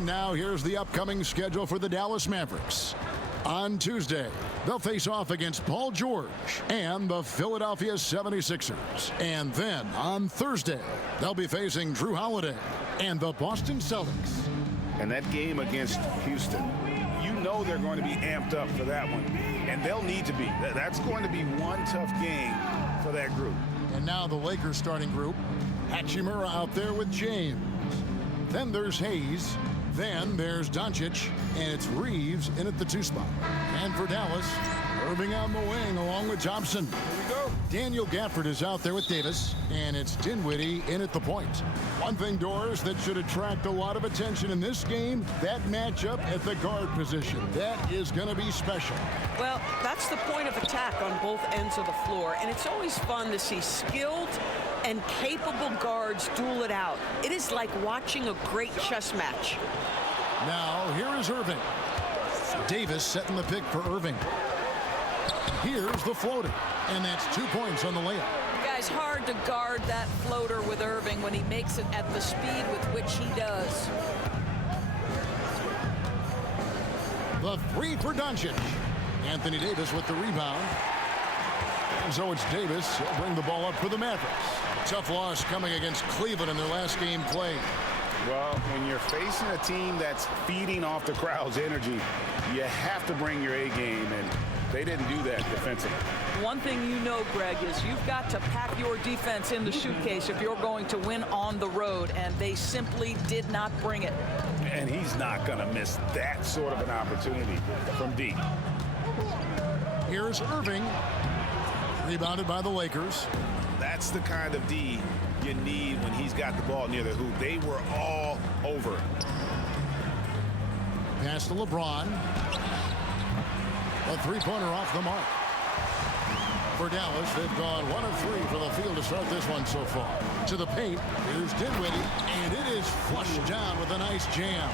And now here's the upcoming schedule for the Dallas Mavericks. On Tuesday, they'll face off against Paul George and the Philadelphia 76ers. And then on Thursday, they'll be facing Drew Holiday and the Boston Celtics. And that game against Houston, you know they're going to be amped up for that one. And they'll need to be. That's going to be one tough game for that group. And now the Lakers starting group. Hachimura out there with James. Then there's Hayes. Then there's Doncic, and it's Reeves in at the 2 spot. And for Dallas, Irving on the wing along with Thompson. Here we go. Daniel Gafford is out there with Davis, and it's Dinwiddie in at the point. One thing, Doris, that should attract a lot of attention in this game, that matchup at the guard position. That is going to be special. Well, that's the point of attack on both ends of the floor, and it's always fun to see skilled and capable guards duel it out. It is like watching a great chess match. Now, here is Irving. Davis setting the pick for Irving. Here's the floater, and that's 2 points on the layup. Guys, hard to guard that floater with Irving when he makes it at the speed with which he does. The 3 for Doncic. Anthony Davis with the rebound. And so it's Davis. He'll bring the ball up for the Mavericks. Tough loss coming against Cleveland in their last game played. Well, when you're facing a team that's feeding off the crowd's energy, you have to bring your A game, and they didn't do that defensively. One thing you know, Greg, is you've got to pack your defense in the suitcase if you're going to win on the road, and they simply did not bring it. And he's not going to miss that sort of an opportunity from deep. Here's Irving. Rebounded by the Lakers. That's the kind of D you need when he's got the ball near the hoop. They were all over it. Pass to LeBron. A 3-pointer off the mark. For Dallas, they've gone 1 of 3 for the field to start this one so far. To the paint, here's Dinwiddie, and it is flushed down with a nice jam.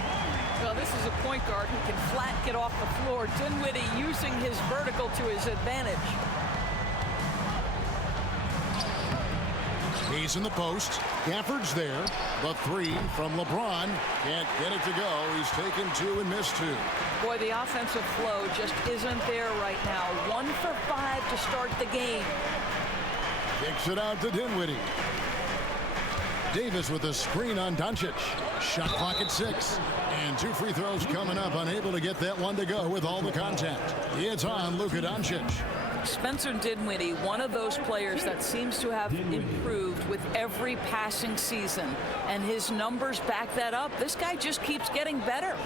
Well, this is a point guard who can flat get off the floor. Dinwiddie using his vertical to his advantage. He's in the post. Gafford's there. The 3 from LeBron. Can't get it to go. He's taken 2 and missed 2. Boy, the offensive flow just isn't there right now. 1 for 5 to start the game. Kicks it out to Dinwiddie. Davis with a screen on Doncic. Shot clock at 6. And 2 free throws coming up. Unable to get that one to go with all the contact. It's on Luka Doncic. Spencer Dinwiddie, one of those players that seems to have improved with every passing season. And his numbers back that up. This guy just keeps getting better.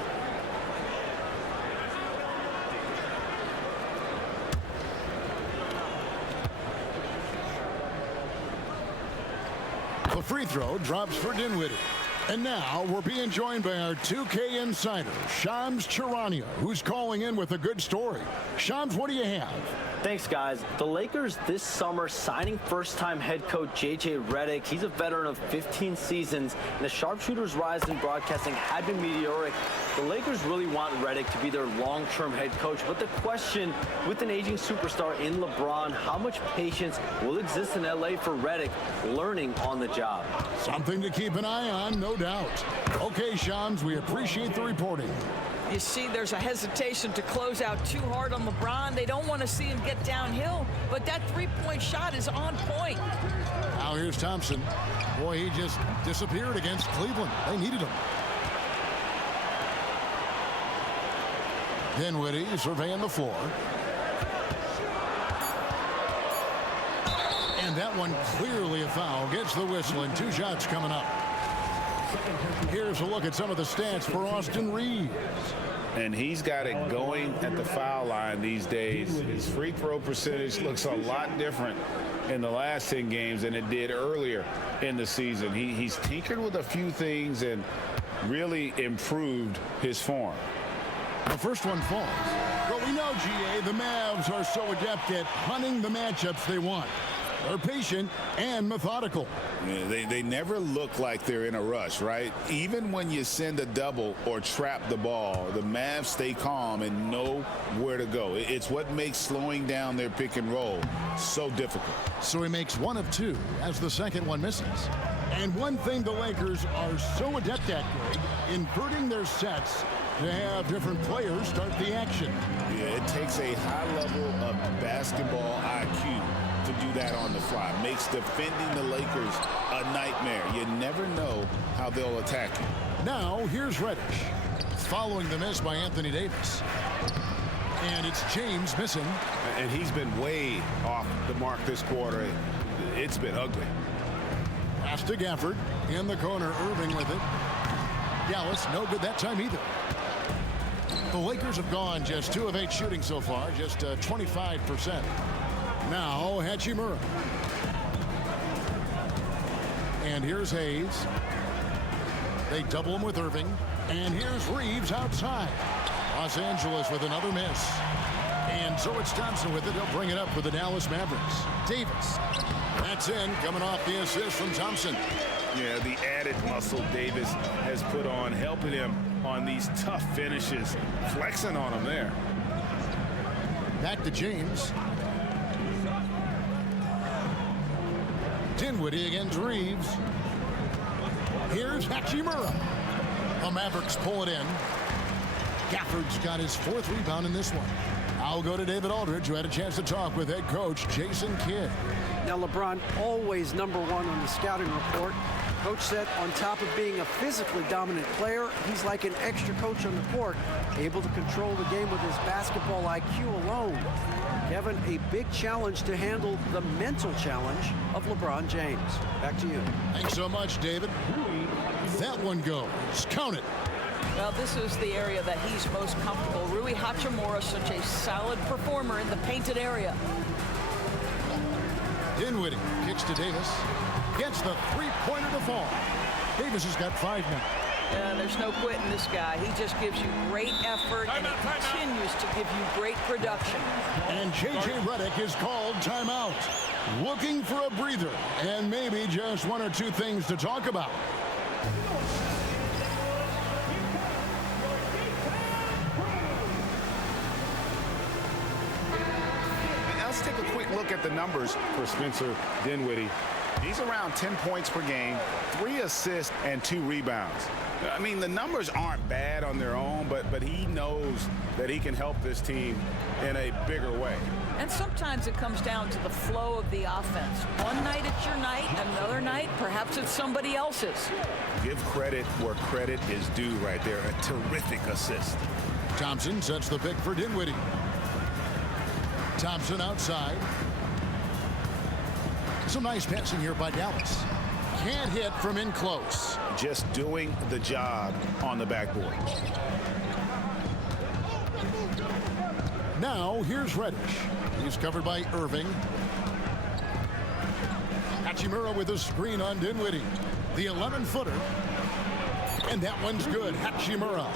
The free throw drops for Dinwiddie. And now we're being joined by our 2K insider, Shams Charania, who's calling in with a good story. Shams, what do you have? Thanks, guys. The Lakers this summer signing first-time head coach J.J. Redick. He's a veteran of 15 seasons, and the sharpshooter's rise in broadcasting had been meteoric. The Lakers really want Redick to be their long-term head coach, but the question, with an aging superstar in LeBron, how much patience will exist in L.A. for Redick learning on the job? Something to keep an eye on, no doubt. Okay, Shams, we appreciate the reporting. You see, there's a hesitation to close out too hard on LeBron. They don't want to see him get downhill, but that three-point shot is on point. Now here's Thompson. Boy, he just disappeared against Cleveland. They needed him. Dinwiddie surveying the floor. And that one clearly a foul. Gets the whistle, and 2 shots coming up. Here's a look at some of the stats for Austin Reeves. And he's got it going at the foul line these days. His free throw percentage looks a lot different in the last 10 games than it did earlier in the season. He's tinkered with a few things and really improved his form. The first one falls. But we know, GA, the Mavs are so adept at hunting the matchups they want. They're patient and methodical. Yeah, they never look like they're in a rush, right? Even when you send a double or trap the ball, the Mavs stay calm and know where to go. It's what makes slowing down their pick and roll so difficult. So he makes 1 of 2 as the second one misses. And one thing the Lakers are so adept at, Greg, inverting their sets to have different players start the action. Yeah, it takes a high level of basketball IQ to do that on the fly. Makes defending the Lakers a nightmare. You never know how they'll attack you. Now, here's Reddish. Following the miss by Anthony Davis. And it's James missing. And he's been way off the mark this quarter. It's been ugly. Pass to Gafford. In the corner, Irving with it. Dallas, no good that time either. The Lakers have gone just 2 of 8 shooting so far, just 25%. Now, Hachimura. And here's Hayes. They double him with Irving. And here's Reeves outside. Los Angeles with another miss. And so it's Thompson with it. He'll bring it up for the Dallas Mavericks. Davis. That's in, coming off the assist from Thompson. Yeah, the added muscle Davis has put on, helping him on these tough finishes, flexing on him there. Back to James. Dinwiddie against Reeves. Here's Hachimura. The Mavericks pull it in. Gafford's got his 4th rebound in this one. I'll go to David Aldridge, who had a chance to talk with head coach Jason Kidd. Now, LeBron always #1 on the scouting report. Coach said on top of being a physically dominant player, he's like an extra coach on the court, able to control the game with his basketball IQ alone. Kevin, a big challenge to handle the mental challenge of LeBron James. Back to you. Thanks so much, David. That one goes. Count it. Well, this is the area that he's most comfortable. Rui Hachimura, such a solid performer in the painted area. Dinwiddie kicks to Davis. Gets the 3-pointer to fall. Davis has got 5 now. Yeah, there's no quitting this guy. He just gives you great effort and he continues to give you great production. And J.J. Redick is called timeout. Looking for a breather and maybe just 1 or 2 things to talk about. Let's take a quick look at the numbers for Spencer Dinwiddie. He's around 10 points per game, 3 assists, and 2 rebounds. I mean, the numbers aren't bad on their own, but he knows that he can help this team in a bigger way. And sometimes it comes down to the flow of the offense. One night it's your night, another night perhaps it's somebody else's. Give credit where credit is due right there. A terrific assist. Thompson sets the pick for Dinwiddie. Thompson outside. Some nice passing here by Dallas. Can't hit from in close. Just doing the job on the backboard. Now here's Reddish. He's covered by Irving. Hachimura with a screen on Dinwiddie. The 11-footer. And that one's good. Hachimura.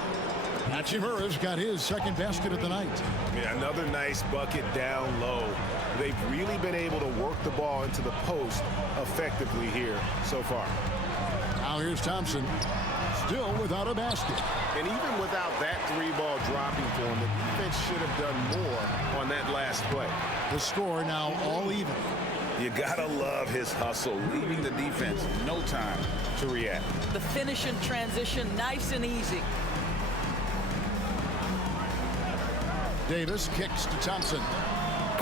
Hachimura's got his 2nd basket of the night. Yeah, another nice bucket down low. They've really been able to work the ball into the post effectively here so far. Now here's Thompson. Still without a basket. And even without that 3-ball dropping for him, the defense should have done more on that last play. The score now all even. You gotta love his hustle, leaving the defense no time to react. The finish in transition, nice and easy. Davis kicks to Thompson.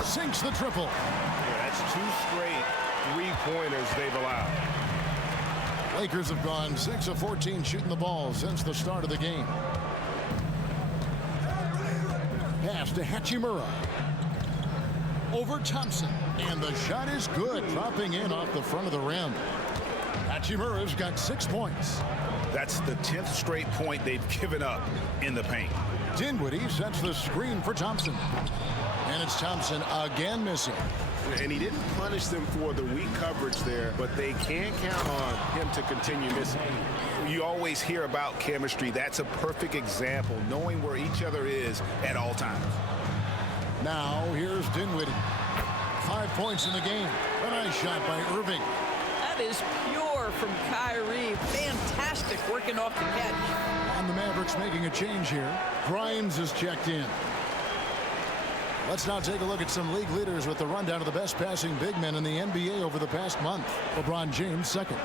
Sinks the triple. Yeah, that's 2 straight 3-pointers they've allowed. Lakers have gone 6 of 14 shooting the ball since the start of the game. Pass to Hachimura. Over Thompson. And the shot is good, dropping in off the front of the rim. Hachimura's got 6 points. That's the 10th straight point they've given up in the paint. Dinwiddie sets the screen for Thompson. And it's Thompson again missing. And he didn't punish them for the weak coverage there, but they can't count on him to continue missing. You always hear about chemistry. That's a perfect example, knowing where each other is at all times. Now here's Dinwiddie. 5 points in the game. And a Nice shot by Irving. That is pure from Kyrie. Fantastic working off the catch. And the Mavericks making a change here. Grimes is checked in. Let's now take a look at some league leaders with the rundown of the best passing big men in the NBA over the past month. LeBron James second.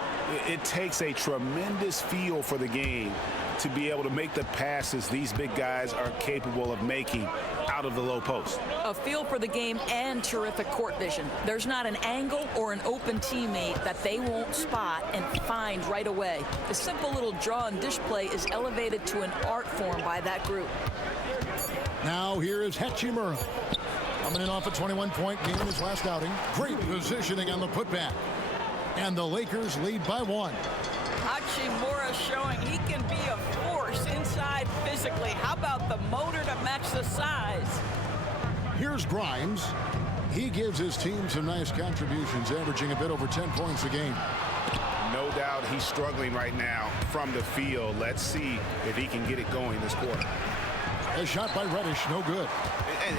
It takes a tremendous feel for the game to be able to make the passes these big guys are capable of making out of the low post. A feel for the game and terrific court vision. There's not an angle or an open teammate that they won't spot and find right away. The simple little draw and dish play is elevated to an art form by that group. Now here is Hachimura. Coming in off a 21-point game in his last outing. Great positioning on the putback. And the Lakers lead by 1. Hachimura showing he can be a force inside physically. How about the motor to match the size? Here's Grimes. He gives his team some nice contributions, averaging a bit over 10 points a game. No doubt he's struggling right now from the field. Let's see if he can get it going this quarter. A shot by Reddish, no good.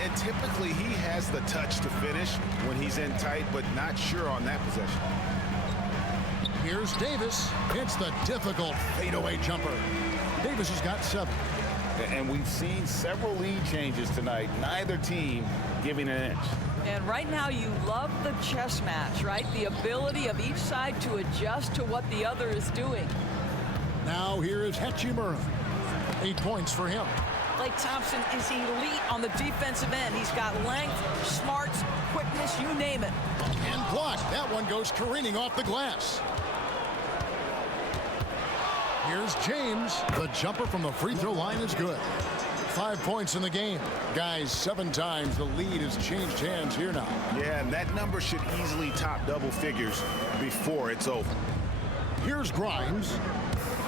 And typically he has the touch to finish when he's in tight, but not sure on that possession. Here's Davis. Hits the difficult fadeaway jumper. Davis has got 7. And we've seen several lead changes tonight. Neither team giving an inch. And right now you love the chess match, right? The ability of each side to adjust to what the other is doing. Now here is Hachimura. 8 points for him. Klay Thompson is elite on the defensive end. He's got length, smarts, quickness, you name it. And blocked. That one goes careening off the glass. Here's James. The jumper from the free throw line is good. 5 points in the game. Guys, 7 times the lead has changed hands here now. Yeah, and that number should easily top double figures before it's over. Here's Grimes.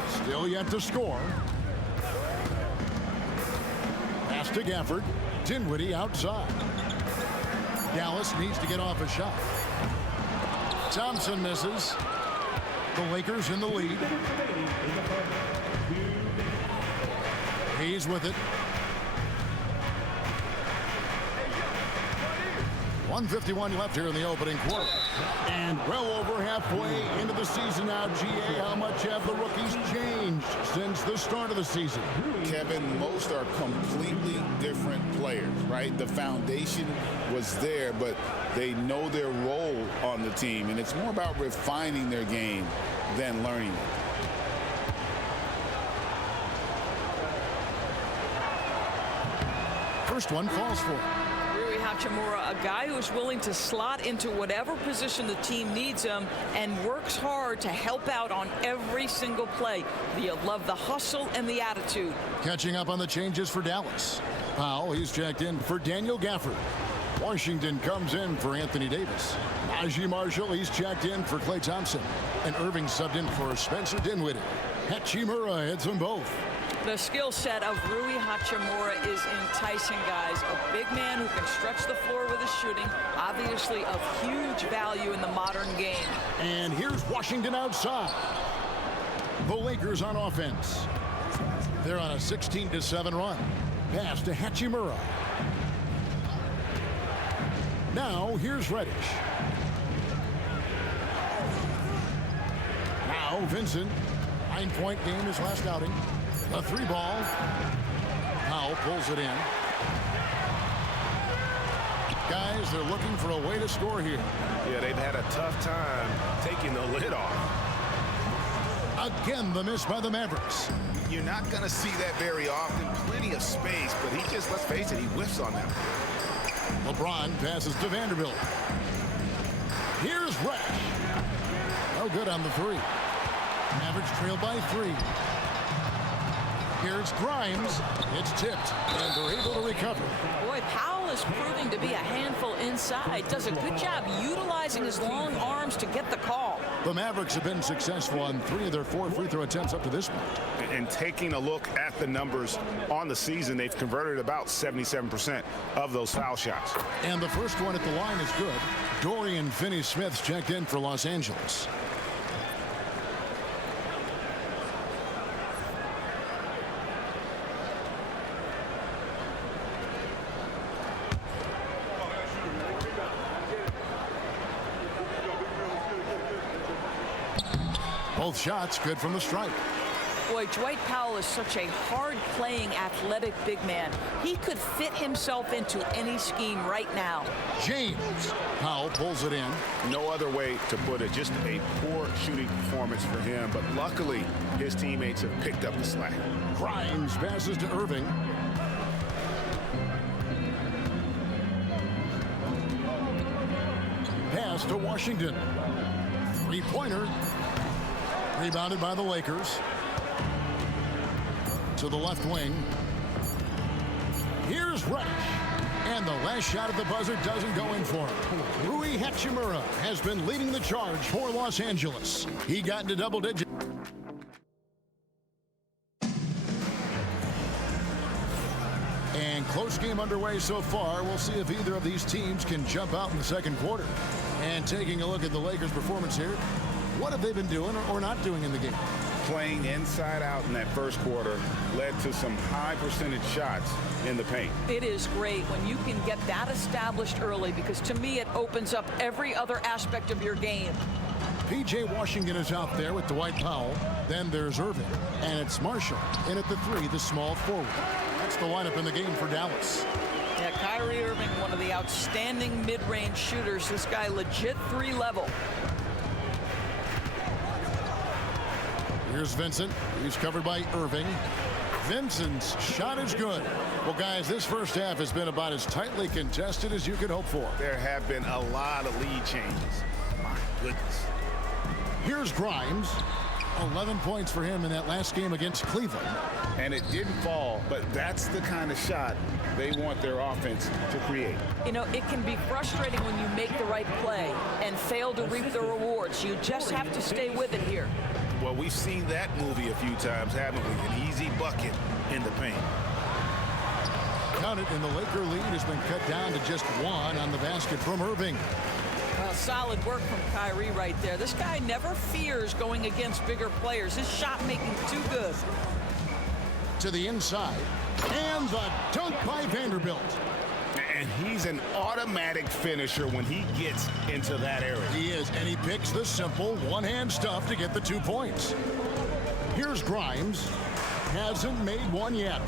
Still yet to score. Pass to Gafford. Dinwiddie outside. Dallas needs to get off a shot. Thompson misses. The Lakers in the lead. He's with it. 1:51 left here in the opening quarter. And well over halfway into the season now, GA. How much have the rookies changed since the start of the season? Kevin, most are completely different players, right? The foundation was there, but they know their role on the team, and it's more about refining their game than learning it. First one falls for him. Hachimura, a guy who's willing to slot into whatever position the team needs him and works hard to help out on every single play. You love the hustle and the attitude. Catching up on the changes for Dallas. Powell, he's checked in for Daniel Gafford. Washington comes in for Anthony Davis. Najee Marshall, he's checked in for Klay Thompson. And Irving subbed in for Spencer Dinwiddie. Hachimura hits them both. The skill set of Rui Hachimura is enticing, guys. A big man who can stretch the floor with his shooting, obviously of huge value in the modern game. And here's Washington outside. The Lakers on offense. They're on a 16-7 run. Pass to Hachimura. Now here's Reddish. Now Vincent. 9-point game his last outing. A 3-ball. Powell pulls it in. Guys, they're looking for a way to score here. Yeah, they've had a tough time taking the lid off. Again, the miss by the Mavericks. You're not going to see that very often. Plenty of space, but he just, let's face it, he whiffs on that. LeBron passes to Vanderbilt. Here's Reddish. No good on the 3. Mavericks trail by 3. Here's Grimes. It's tipped, and they're able to recover. Boy, Powell is proving to be a handful inside. Does a good job utilizing his long arms to get the call. The Mavericks have been successful on 3 of their 4 free throw attempts up to this point. And taking a look at the numbers on the season, they've converted about 77% of those foul shots. And the first one at the line is good. Dorian Finney-Smith's checked in for Los Angeles. Both shots good from the stripe. Boy, Dwight Powell is such a hard-playing, athletic big man. He could fit himself into any scheme right now. James. Powell pulls it in. No other way to put it. Just a poor shooting performance for him. But luckily, his teammates have picked up the slack. Grimes passes to Irving. Pass to Washington. Three-pointer. Rebounded by the Lakers. To the left wing. Here's Reddish. And the last shot at the buzzer doesn't go in for him. Rui Hachimura has been leading the charge for Los Angeles. He got into double digits. And close game underway so far. We'll see if either of these teams can jump out in the second quarter. And taking a look at the Lakers' performance here, what have they been doing or not doing in the game? Playing inside out in that first quarter led to some high percentage shots in the paint. It is great when you can get that established early, because to me it opens up every other aspect of your game. P.J. Washington is out there with Dwight Powell. Then there's Irving. And it's Marshall in at the three, the small forward. That's the lineup in the game for Dallas. Yeah, Kyrie Irving, one of the outstanding mid-range shooters. This guy legit 3 level. Here's Vincent. He's covered by Irving. Vincent's shot is good. Well, guys, this first half has been about as tightly contested as you could hope for. There have been a lot of lead changes. My goodness. Here's Grimes. 11 points for him in that last game against Cleveland. And it didn't fall, but that's the kind of shot they want their offense to create. You know, it can be frustrating when you make the right play and fail to reap the rewards. You just have to stay with it here. Well, we've seen that movie a few times, haven't we? An easy bucket in the paint. Count it, and the Laker lead has been cut down to just 1 on the basket from Irving. Well, solid work from Kyrie right there. This guy never fears going against bigger players. His shot making too good. To the inside, and the dunk by Vanderbilt. And he's an automatic finisher when he gets into that area. He is, and he picks the simple one-hand stuff to get the 2 points. Here's Grimes. Hasn't made one yet.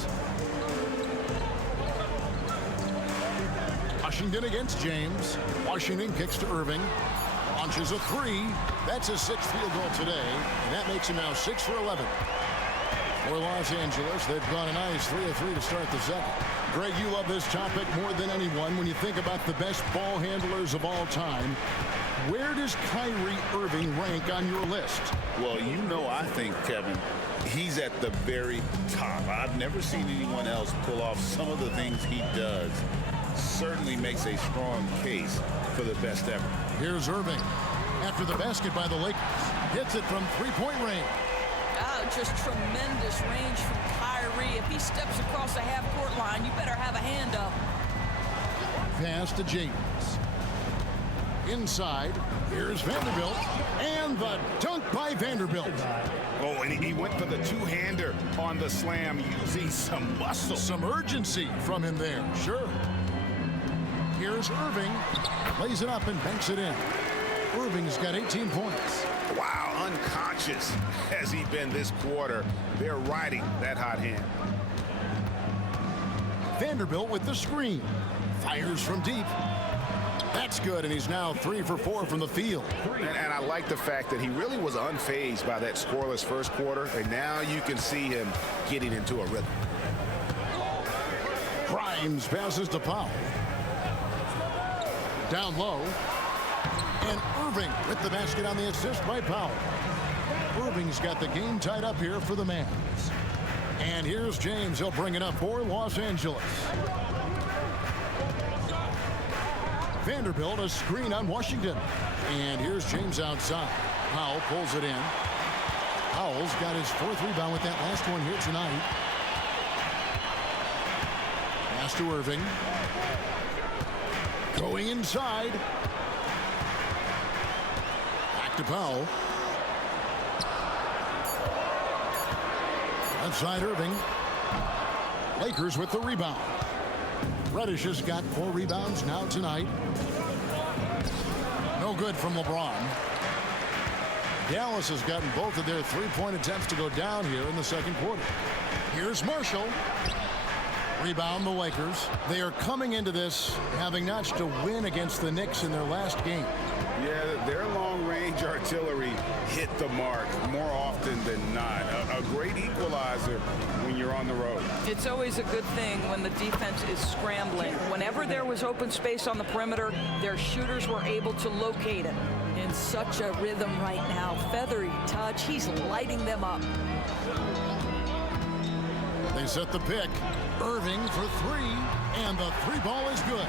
Washington against James. Washington kicks to Irving. Launches a 3. That's his 6th field goal today, and that makes him now 6 for 11. For Los Angeles, they've gone a nice 3 of 3 to start the second. Greg, you love this topic more than anyone. When you think about the best ball handlers of all time, where does Kyrie Irving rank on your list? Well, you know, I think, Kevin, he's at the very top. I've never seen anyone else pull off some of the things he does. Certainly makes a strong case for the best ever. Here's Irving. After the basket by the Lakers. Hits it from three-point range. Just tremendous range from Kyrie. If he steps across the half-court line, you better have a hand up. Pass to James. Inside, here's Vanderbilt. And the dunk by Vanderbilt. Oh, and he went for the two-hander on the slam, using some muscle. Some urgency from him there, sure. Here's Irving. Lays it up and banks it in. Irving's got 18 points. Wow, unconscious has he been this quarter. They're riding that hot hand. Vanderbilt with the screen. Fires from deep. That's good, and he's now 3 for 4 from the field. And I like the fact that he really was unfazed by that scoreless first quarter, and now you can see him getting into a rhythm. Grimes passes to Powell. Down low. And Irving with the basket on the assist by Powell. Irving's got the game tied up here for the Mavs. And here's James. He'll bring it up for Los Angeles. Vanderbilt, a screen on Washington. And here's James outside. Powell pulls it in. Powell's got his 4th rebound with that last one here tonight. Pass to Irving. Going inside. Back to Powell. Outside Irving. Lakers with the rebound. Reddish has got 4 rebounds now tonight. No good from LeBron. Dallas has gotten both of their three-point attempts to go down here in the second quarter. Here's Marshall. Rebound the Lakers. They are coming into this having notched a win against the Knicks in their last game. Yeah, their long-range artillery hit the mark more often than not. A great equalizer when you're on the road. It's always a good thing when the defense is scrambling. Whenever there was open space on the perimeter, their shooters were able to locate it. In such a rhythm right now. Feathery touch. He's lighting them up. They set the pick. Irving for three, and the three ball is good.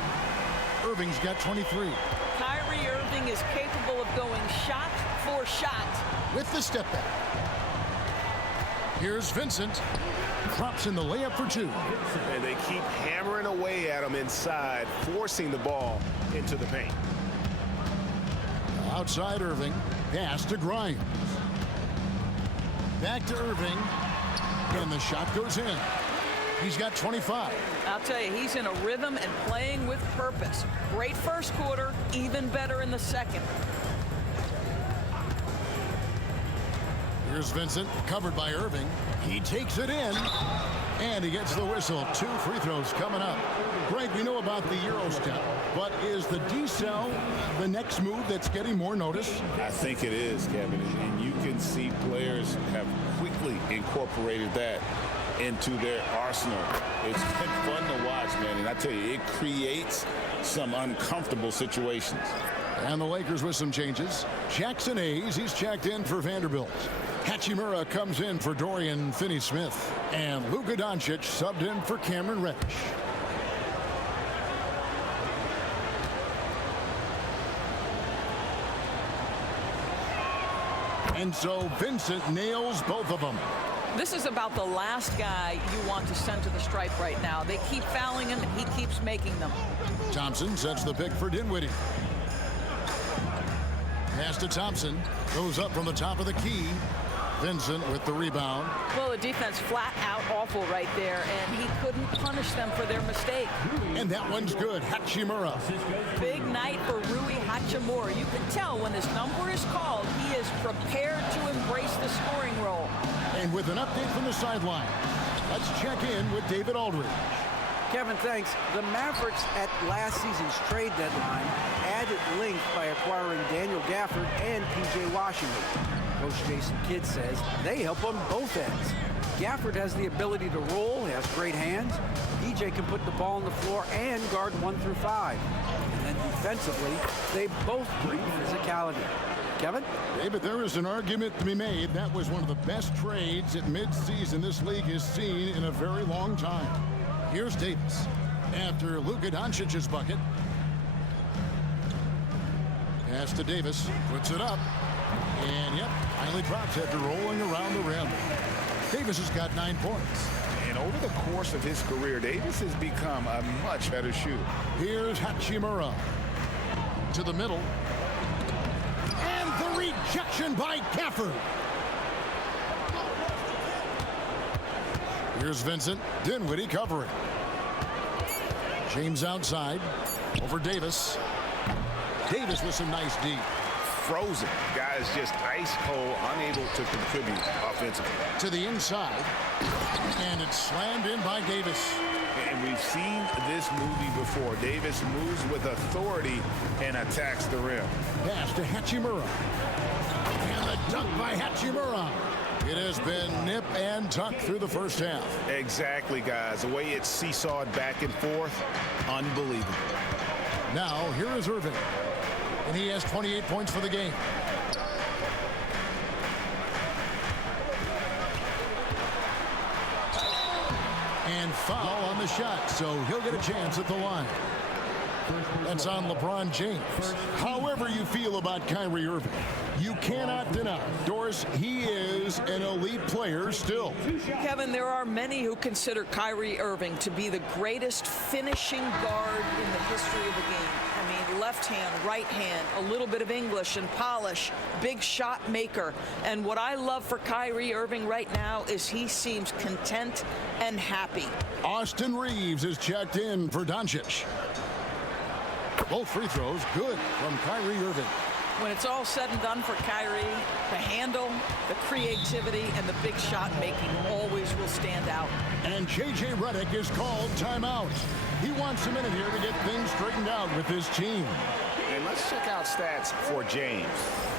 Irving's got 23. Kyrie Irving is capable of going shot for shot. With the step back. Here's Vincent. Drops in the layup for two. And they keep hammering away at him inside, forcing the ball into the paint. Outside Irving. Pass to Grimes. Back to Irving. And the shot goes in. He's got 25. I'll tell you, he's in a rhythm and playing with purpose. Great first quarter, even better in the second. Here's Vincent, covered by Irving. He takes it in, and he gets the whistle. 2 free throws coming up. Greg, we know about the Euro step, but is the decel the next move that's getting more notice? I think it is, Kevin, and you can see players have quickly incorporated that into their arsenal. It's been fun to watch, man, and I tell you, it creates some uncomfortable situations. And the Lakers with some changes. Jackson Hayes, he's checked in for Vanderbilt. Hachimura comes in for Dorian Finney-Smith. And Luka Doncic subbed in for Cameron Reddish. And so Vincent nails both of them. This is about the last guy you want to send to the stripe right now. They keep fouling him, and he keeps making them. Thompson sets the pick for Dinwiddie. Pass to Thompson. Goes up from the top of the key. Vincent with the rebound. Well, the defense flat out awful right there, and he couldn't punish them for their mistake. And that one's good. Hachimura. Big night for Rui Hachimura. You can tell when his number is called, he is prepared to embrace the scoring role. And with an update from the sideline, let's check in with David Aldridge. Kevin, thanks. The Mavericks at last season's trade deadline added length by acquiring Daniel Gafford and P.J. Washington. Coach Jason Kidd says they help on both ends. Gafford has the ability to roll, he has great hands. P.J. can put the ball on the floor and guard 1 through 5. And then defensively, they both bring physicality. Kevin? David, there is an argument to be made. That was one of the best trades at midseason this league has seen in a very long time. Here's Davis after Luka Doncic's bucket. Pass to Davis, puts it up, and yep, finally drops after rolling around the rim. Davis has got 9 points. And over the course of his career, Davis has become a much better shooter. Here's Hachimura to the middle. And the rejection by Gafford. Here's Vincent. Dinwiddie covering. James outside. Over Davis. Davis with some nice D. Frozen. Guys just ice cold, unable to contribute offensively. To the inside. And it's slammed in by Davis. And we've seen this movie before. Davis moves with authority and attacks the rim. Pass to Hachimura. And the dunk by Hachimura. It has been nip and tuck through the first half. Exactly, guys. The way it's seesawed back and forth, unbelievable. Now, here is Irving. And he has 28 points for the game. And foul on the shot, so he'll get a chance at the line. That's on LeBron James. However you feel about Kyrie Irving, you cannot deny, Doris, he is an elite player still. Kevin, there are many who consider Kyrie Irving to be the greatest finishing guard in the history of the game. I mean, left hand, right hand, a little bit of English and polish, big shot maker. And what I love for Kyrie Irving right now is he seems content and happy. Austin Reeves is checked in for Doncic. Both free throws good from Kyrie Irving. When it's all said and done for Kyrie, the handle, the creativity, and the big shot making always will stand out. And J.J. Redick is called timeout. He wants a minute here to get things straightened out with his team. And let's check out stats for James.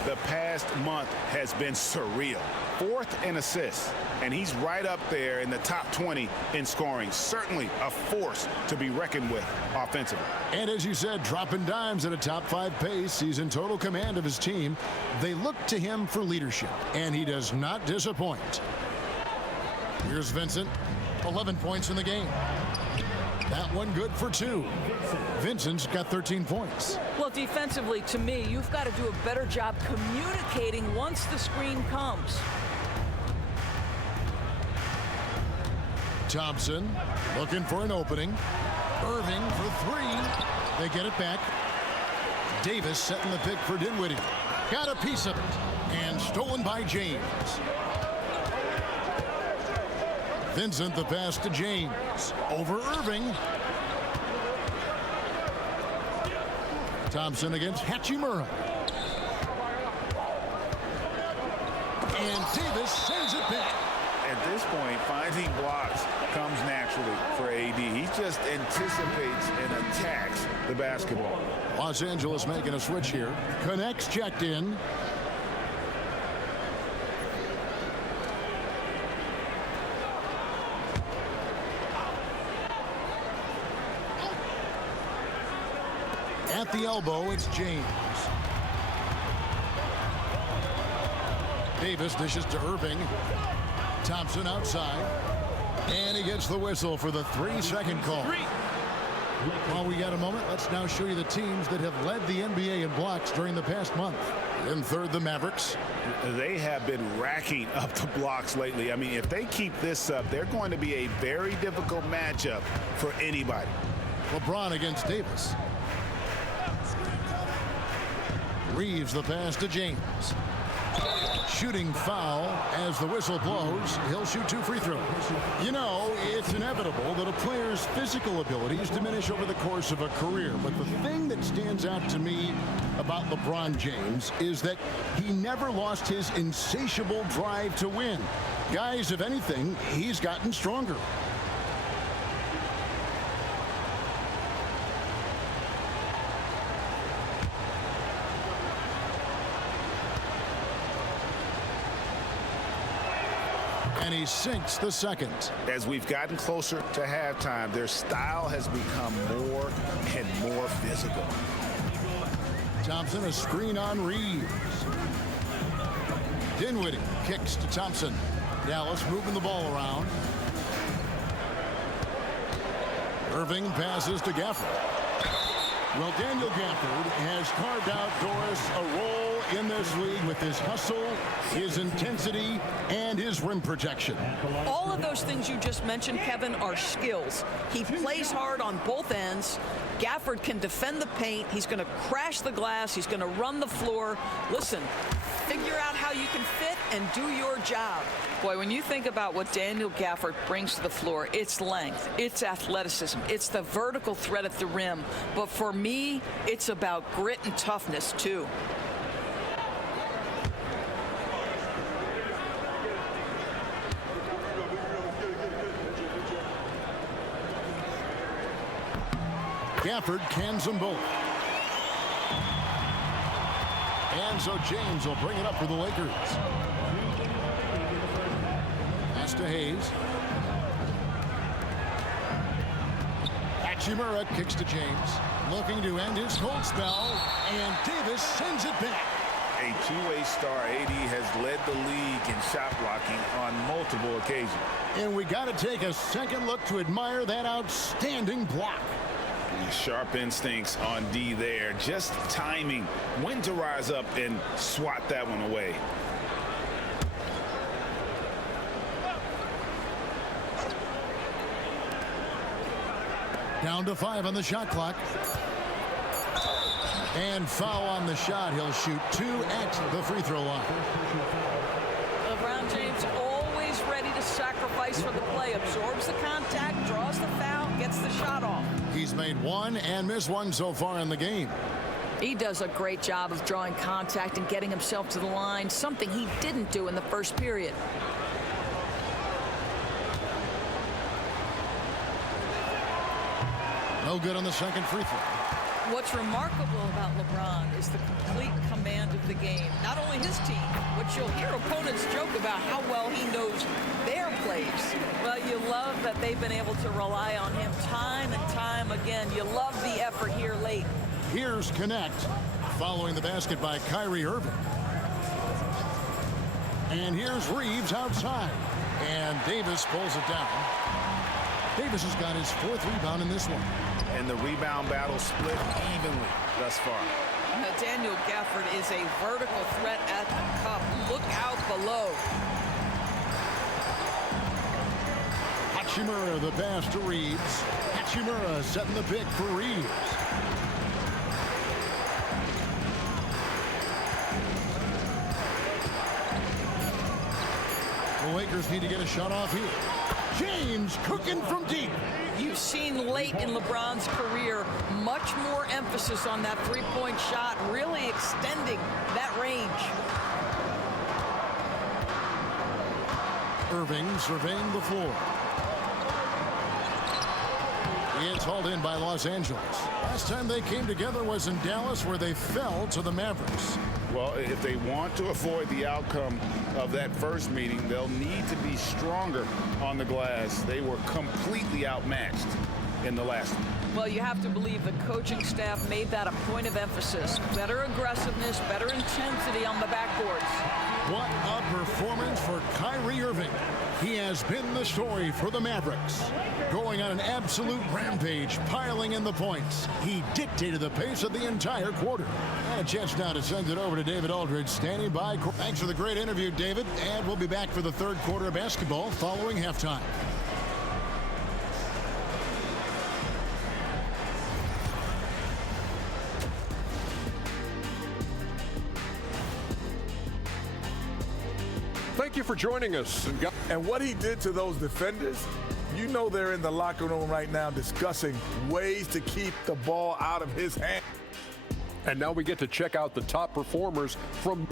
The past month has been surreal. 4th in assists, and he's right up there in the top 20 in scoring. Certainly a force to be reckoned with offensively. And as you said, dropping dimes at a top 5 pace. He's in total command of his team. They look to him for leadership, and he does not disappoint. Here's Vincent, 11 points in the game. That one good for 2. Vincent's got 13 points. Well, defensively, to me, you've got to do a better job communicating once the screen comes. Thompson looking for an opening. Irving for 3. They get it back. Davis setting the pick for Dinwiddie. Got a piece of it. And stolen by James. Vincent the pass to James. Over Irving. Thompson against Hachimura. And Davis sends it back. At this point, finding blocks comes naturally for AD. He just anticipates and attacks the basketball. Los Angeles making a switch here. Connects checked in. At the elbow, it's James. Davis dishes to Irving. Thompson outside. And he gets the whistle for the 3-second call. While we got a moment, let's now show you the teams that have led the NBA in blocks during the past month. In third, the Mavericks. They have been racking up the blocks lately. I mean, if they keep this up, they're going to be a very difficult matchup for anybody. LeBron against Davis. Reeves the pass to James. Shooting foul as the whistle blows. He'll shoot 2 free throws. You know, it's inevitable that a player's physical abilities diminish over the course of a career. But the thing that stands out to me about LeBron James is that he never lost his insatiable drive to win. Guys, if anything, he's gotten stronger. And he sinks the second. As we've gotten closer to halftime, their style has become more and more physical. Thompson, a screen on Reeves. Dinwiddie kicks to Thompson. Dallas moving the ball around. Irving passes to Gafford. Well, Daniel Gafford has carved out Doris a role in this league with his hustle, his intensity, and his rim protection. All of those things you just mentioned, Kevin, are skills. He plays hard on both ends. Gafford can defend the paint. He's going to crash the glass. He's going to run the floor. Listen, figure out how you can fit and do your job. Boy, when you think about what Daniel Gafford brings to the floor, it's length, it's athleticism, it's the vertical threat at the rim. But for me, it's about grit and toughness, too. Gafford cans them both. And so James will bring it up for the Lakers. Pass to Hayes. Hachimura kicks to James. Looking to end his cold spell. And Davis sends it back. A two-way star. AD has led the league in shot blocking on multiple occasions. And we got to take a second look to admire that outstanding block. Sharp instincts on D there. Just timing when to rise up and swat that one away. Down to 5 on the shot clock. And foul on the shot. He'll shoot 2 at the free throw line. LeBron James always ready to sacrifice for the play. Absorbs the contact, draws the foul, gets the shot off. He's made 1 and missed 1 so far in the game. He does a great job of drawing contact and getting himself to the line, something he didn't do in the first period. No good on the second free throw. What's remarkable about LeBron is the complete command of the game. Not only his team, which you'll hear opponents joke about how well he knows their plays. Well, you love that they've been able to rely on him time and time again. You love the effort here late. Here's Connect, following the basket by Kyrie Irving. And here's Reeves outside. And Davis pulls it down. Davis has got his 4th rebound in this one. And the rebound battle split evenly thus far. Daniel Gafford is a vertical threat at the cup. Look out below. Hachimura, the pass to Reeves. Hachimura setting the pick for Reeves. The Lakers need to get a shot off here. James cooking from deep. You've seen late in LeBron's career much more emphasis on that three-point shot, really extending that range. Irving surveying the floor. It's hauled in by Los Angeles. Last time they came together was in Dallas, where they fell to the Mavericks. Well, if they want to avoid the outcome of that first meeting, they'll need to be stronger on the glass. They were completely outmatched in the last one. Well, you have to believe the coaching staff made that a point of emphasis. Better aggressiveness, better intensity on the backboards. What a performance for Kyrie Irving. He has been the story for the Mavericks. Going on an absolute rampage, piling in the points. He dictated the pace of the entire quarter. And a chance now to send it over to David Aldridge, standing by. Thanks for the great interview, David. And we'll be back for the 3rd quarter of basketball following halftime. Thank you for joining us. And what he did to those defenders, you know they're in the locker room right now discussing ways to keep the ball out of his hand. And now we get to check out the top performers from...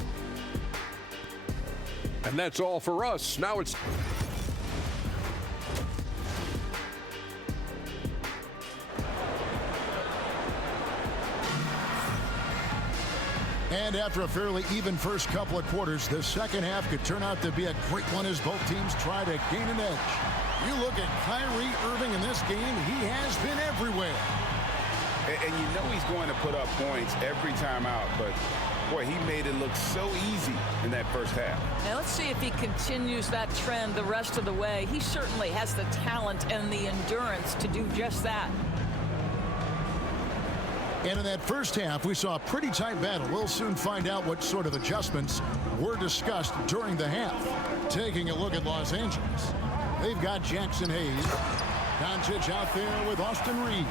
And that's all for us. Now it's... And after a fairly even first couple of quarters, the second half could turn out to be a great one as both teams try to gain an edge. You look at Kyrie Irving in this game, he has been everywhere. And you know he's going to put up points every time out, but boy, he made it look so easy in that first half. Now let's see if he continues that trend the rest of the way. He certainly has the talent and the endurance to do just that. And in that first half, we saw a pretty tight battle. We'll soon find out what sort of adjustments were discussed during the half. Taking a look at Los Angeles, they've got Jackson Hayes. Doncic out there with Austin Reeves.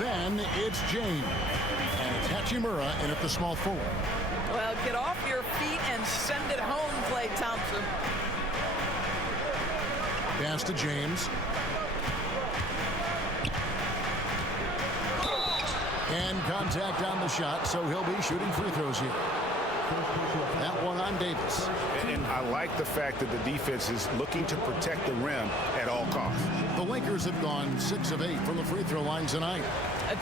Then it's James. And it's Hachimura in at the small forward. Well, get off your feet and send it home, Klay Thompson. Pass to James. And contact on the shot, so he'll be shooting free throws here. That one on Davis. And I like the fact that the defense is looking to protect the rim at all costs. The Lakers have gone 6 of 8 from the free throw line tonight.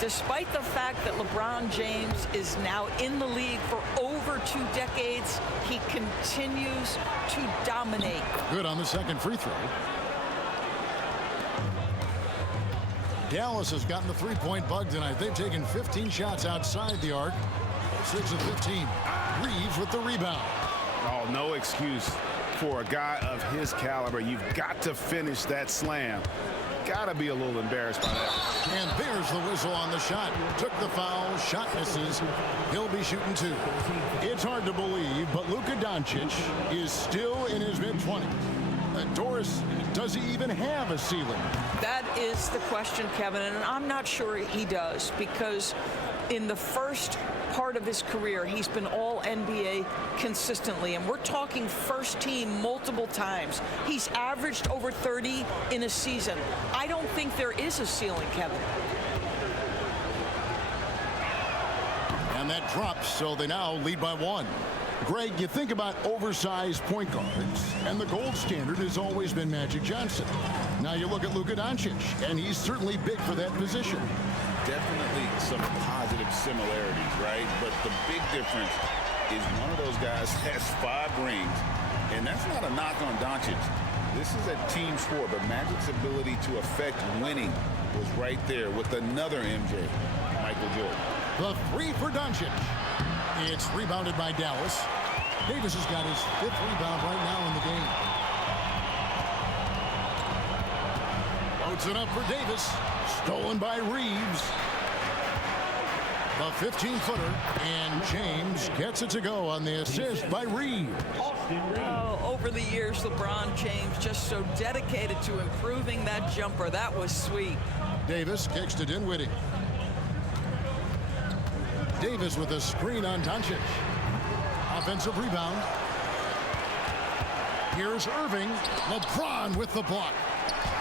Despite the fact that LeBron James is now in the league for over 2 decades, he continues to dominate. Good on the second free throw. Dallas has gotten the three-point bug tonight. They've taken 15 shots outside the arc. 6 of 15. Reeves with the rebound. Oh, no excuse for a guy of his caliber. You've got to finish that slam. Got to be a little embarrassed by that. And there's the whistle on the shot. Took the foul. Shot misses. He'll be shooting 2. It's hard to believe, but Luka Doncic is still in his mid-20s. Doris, does he even have a ceiling? That is the question, Kevin, and I'm not sure he does, because in the first part of his career, he's been all NBA consistently, and we're talking first team multiple times. He's averaged over 30 in a season. I don't think there is a ceiling, Kevin. And that drops, so they now lead by 1. Greg, you think about oversized point guards, and the gold standard has always been Magic Johnson. Now you look at Luka Doncic, and he's certainly big for that position. Definitely some positive similarities, right? But the big difference is one of those guys has 5 rings, and that's not a knock on Doncic. This is a team sport, but Magic's ability to affect winning was right there with another MJ, Michael Jordan. The 3 for Doncic. It's rebounded by Dallas. Davis has got his 5th rebound right now in the game. Loads it up for Davis. Stolen by Reeves. The 15-footer, and James gets it to go on the assist by Reeves. Oh, over the years, LeBron James just so dedicated to improving that jumper. That was sweet. Davis kicks to Dinwiddie. Davis with a screen on Doncic. Offensive rebound. Here's Irving. LeBron with the block.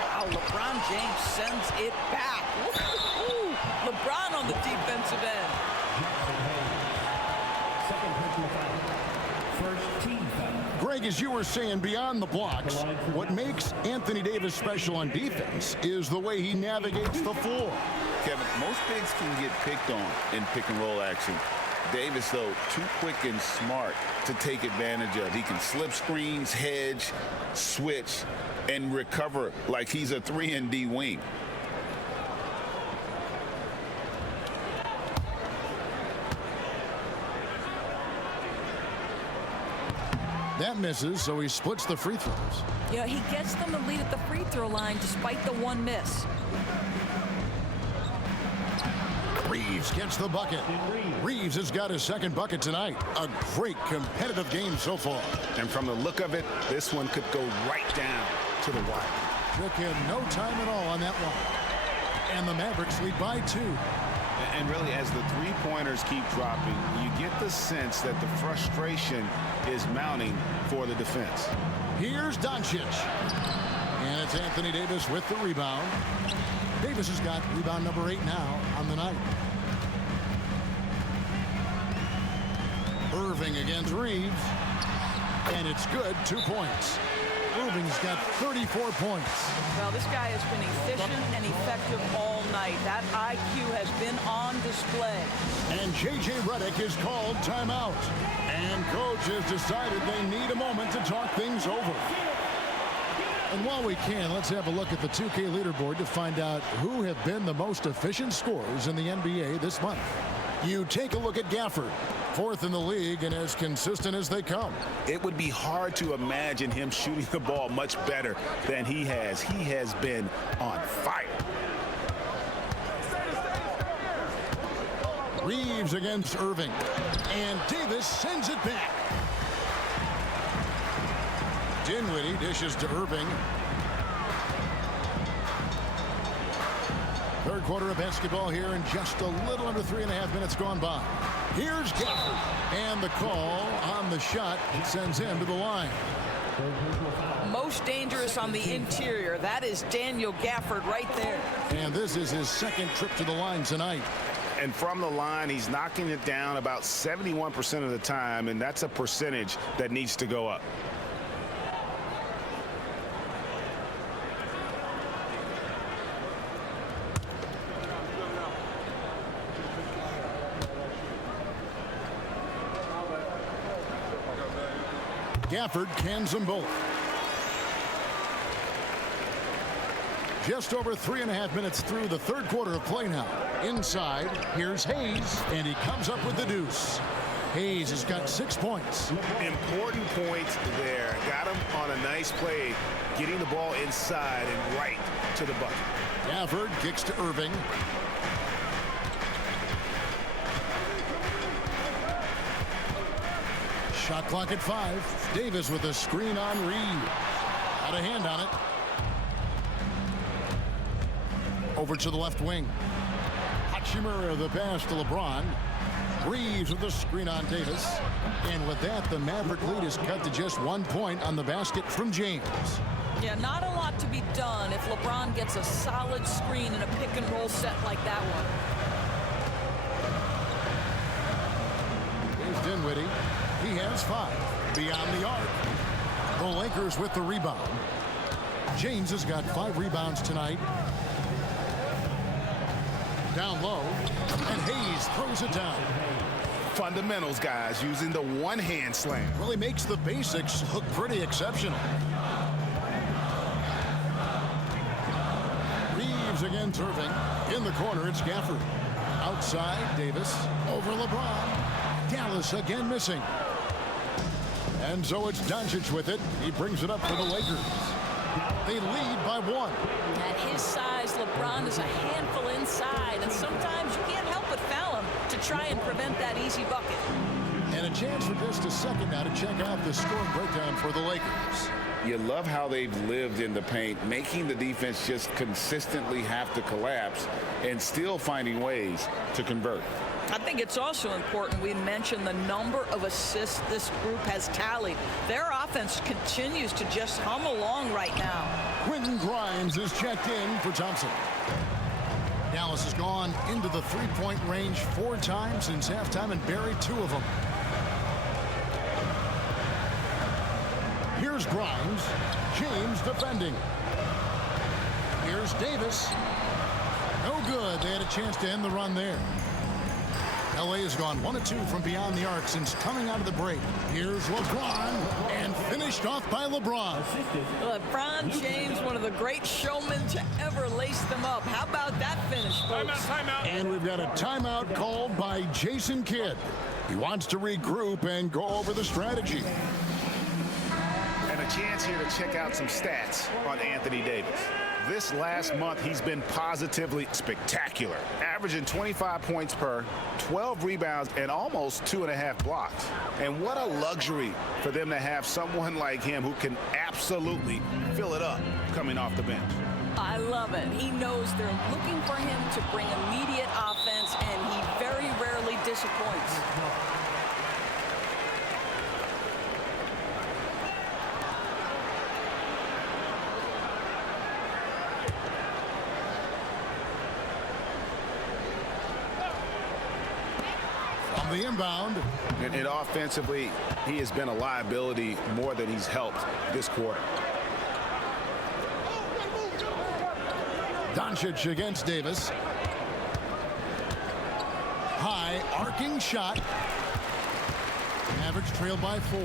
Wow, LeBron James sends it back. Ooh, LeBron on the defensive end. Greg, as you were saying, beyond the blocks, what makes Anthony Davis special on defense is the way he navigates the floor. Kevin, most bigs can get picked on in pick and roll action. Davis, though, too quick and smart to take advantage of. He can slip screens, hedge, switch, and recover like he's a 3-and-D wing. That misses, so he splits the free throws. Yeah, he gets them the lead at the free throw line despite the 1 miss. Reeves gets the bucket. Reeves has got his 2nd bucket tonight. A great competitive game so far. And from the look of it, this one could go right down to the wire. Took him no time at all on that one. And the Mavericks lead by 2. And really, as the three-pointers keep dropping, you get the sense that the frustration is mounting for the defense. Here's Doncic. And it's Anthony Davis with the rebound. Davis has got rebound number 8 now on the night. Irving against Reeves. And it's good, 2 points. Irving's got 34 points. Well, this guy has been efficient and effective all night. That IQ has been on display. And J.J. Redick is called timeout. And coach has decided they need a moment to talk things over. And while we can, let's have a look at the 2K leaderboard to find out who have been the most efficient scorers in the NBA this month. You take a look at Gafford, 4th in the league and as consistent as they come. It would be hard to imagine him shooting the ball much better than he has. He has been on fire. Reeves against Irving. And Davis sends it back. Dinwiddie dishes to Irving. 3rd quarter of basketball here, and just a little under 3.5 minutes gone by. Here's Gafford. And the call on the shot sends him to the line. Most dangerous on the interior. That is Daniel Gafford right there. And this is his 2nd trip to the line tonight. And from the line, he's knocking it down about 71% of the time, and that's a percentage that needs to go up. Gafford cans them both. Just over 3.5 minutes through the 3rd quarter of play now. Inside, here's Hayes, and he comes up with the deuce. Hayes has got 6 points. Important point there. Got him on a nice play, getting the ball inside and right to the bucket. Gafford kicks to Irving. Shot clock at 5. Davis with a screen on Reed. Got a hand on it. Over to the left wing. Hachimura the pass to LeBron. Reeves with the screen on Davis. And with that, the Maverick lead is cut to just 1 point on the basket from James. Yeah, not a lot to be done if LeBron gets a solid screen in a pick and roll set like that one. Dinwiddie. He has 5. Beyond the arc. The Lakers with the rebound. James has got 5 rebounds tonight. Down low. And Hayes throws it down. Fundamentals, guys, using the one-hand slam. Really makes the basics look pretty exceptional. Reeves against Irving. In the corner, it's Gafford. Outside, Davis. Over LeBron. Dallas again missing. And so it's Doncic with it. He brings it up for the Lakers. They lead by 1. At his size, LeBron is a handful inside, and sometimes you can't help but foul him to try and prevent that easy bucket. And a chance for just a second now to check out the scoring breakdown for the Lakers. You love how they've lived in the paint, making the defense just consistently have to collapse and still finding ways to convert. I think it's also important we mention the number of assists this group has tallied. Their offense continues to just hum along right now. Quentin Grimes is checked in for Thompson. Dallas has gone into the three-point range 4 times since halftime and buried 2 of them. Here's Grimes. James defending. Here's Davis. No good. They had a chance to end the run there. LA has gone 1 of 2 from beyond the arc since coming out of the break. Here's LeBron, and finished off by LeBron. LeBron James, one of the great showmen to ever lace them up. How about that finish, folks? Timeout. And we've got a timeout called by Jason Kidd. He wants to regroup and go over the strategy. And a chance here to check out some stats on Anthony Davis. This last month, he's been positively spectacular, averaging 25 points per, 12 rebounds, and almost 2.5 blocks. And what a luxury for them to have someone like him who can absolutely fill it up coming off the bench. I love it. He knows they're looking for him to bring immediate offense, and he very rarely disappoints. The inbound. And offensively, he has been a liability more than he's helped this quarter. Doncic against Davis. High arcing shot. Mavericks trailed by 4.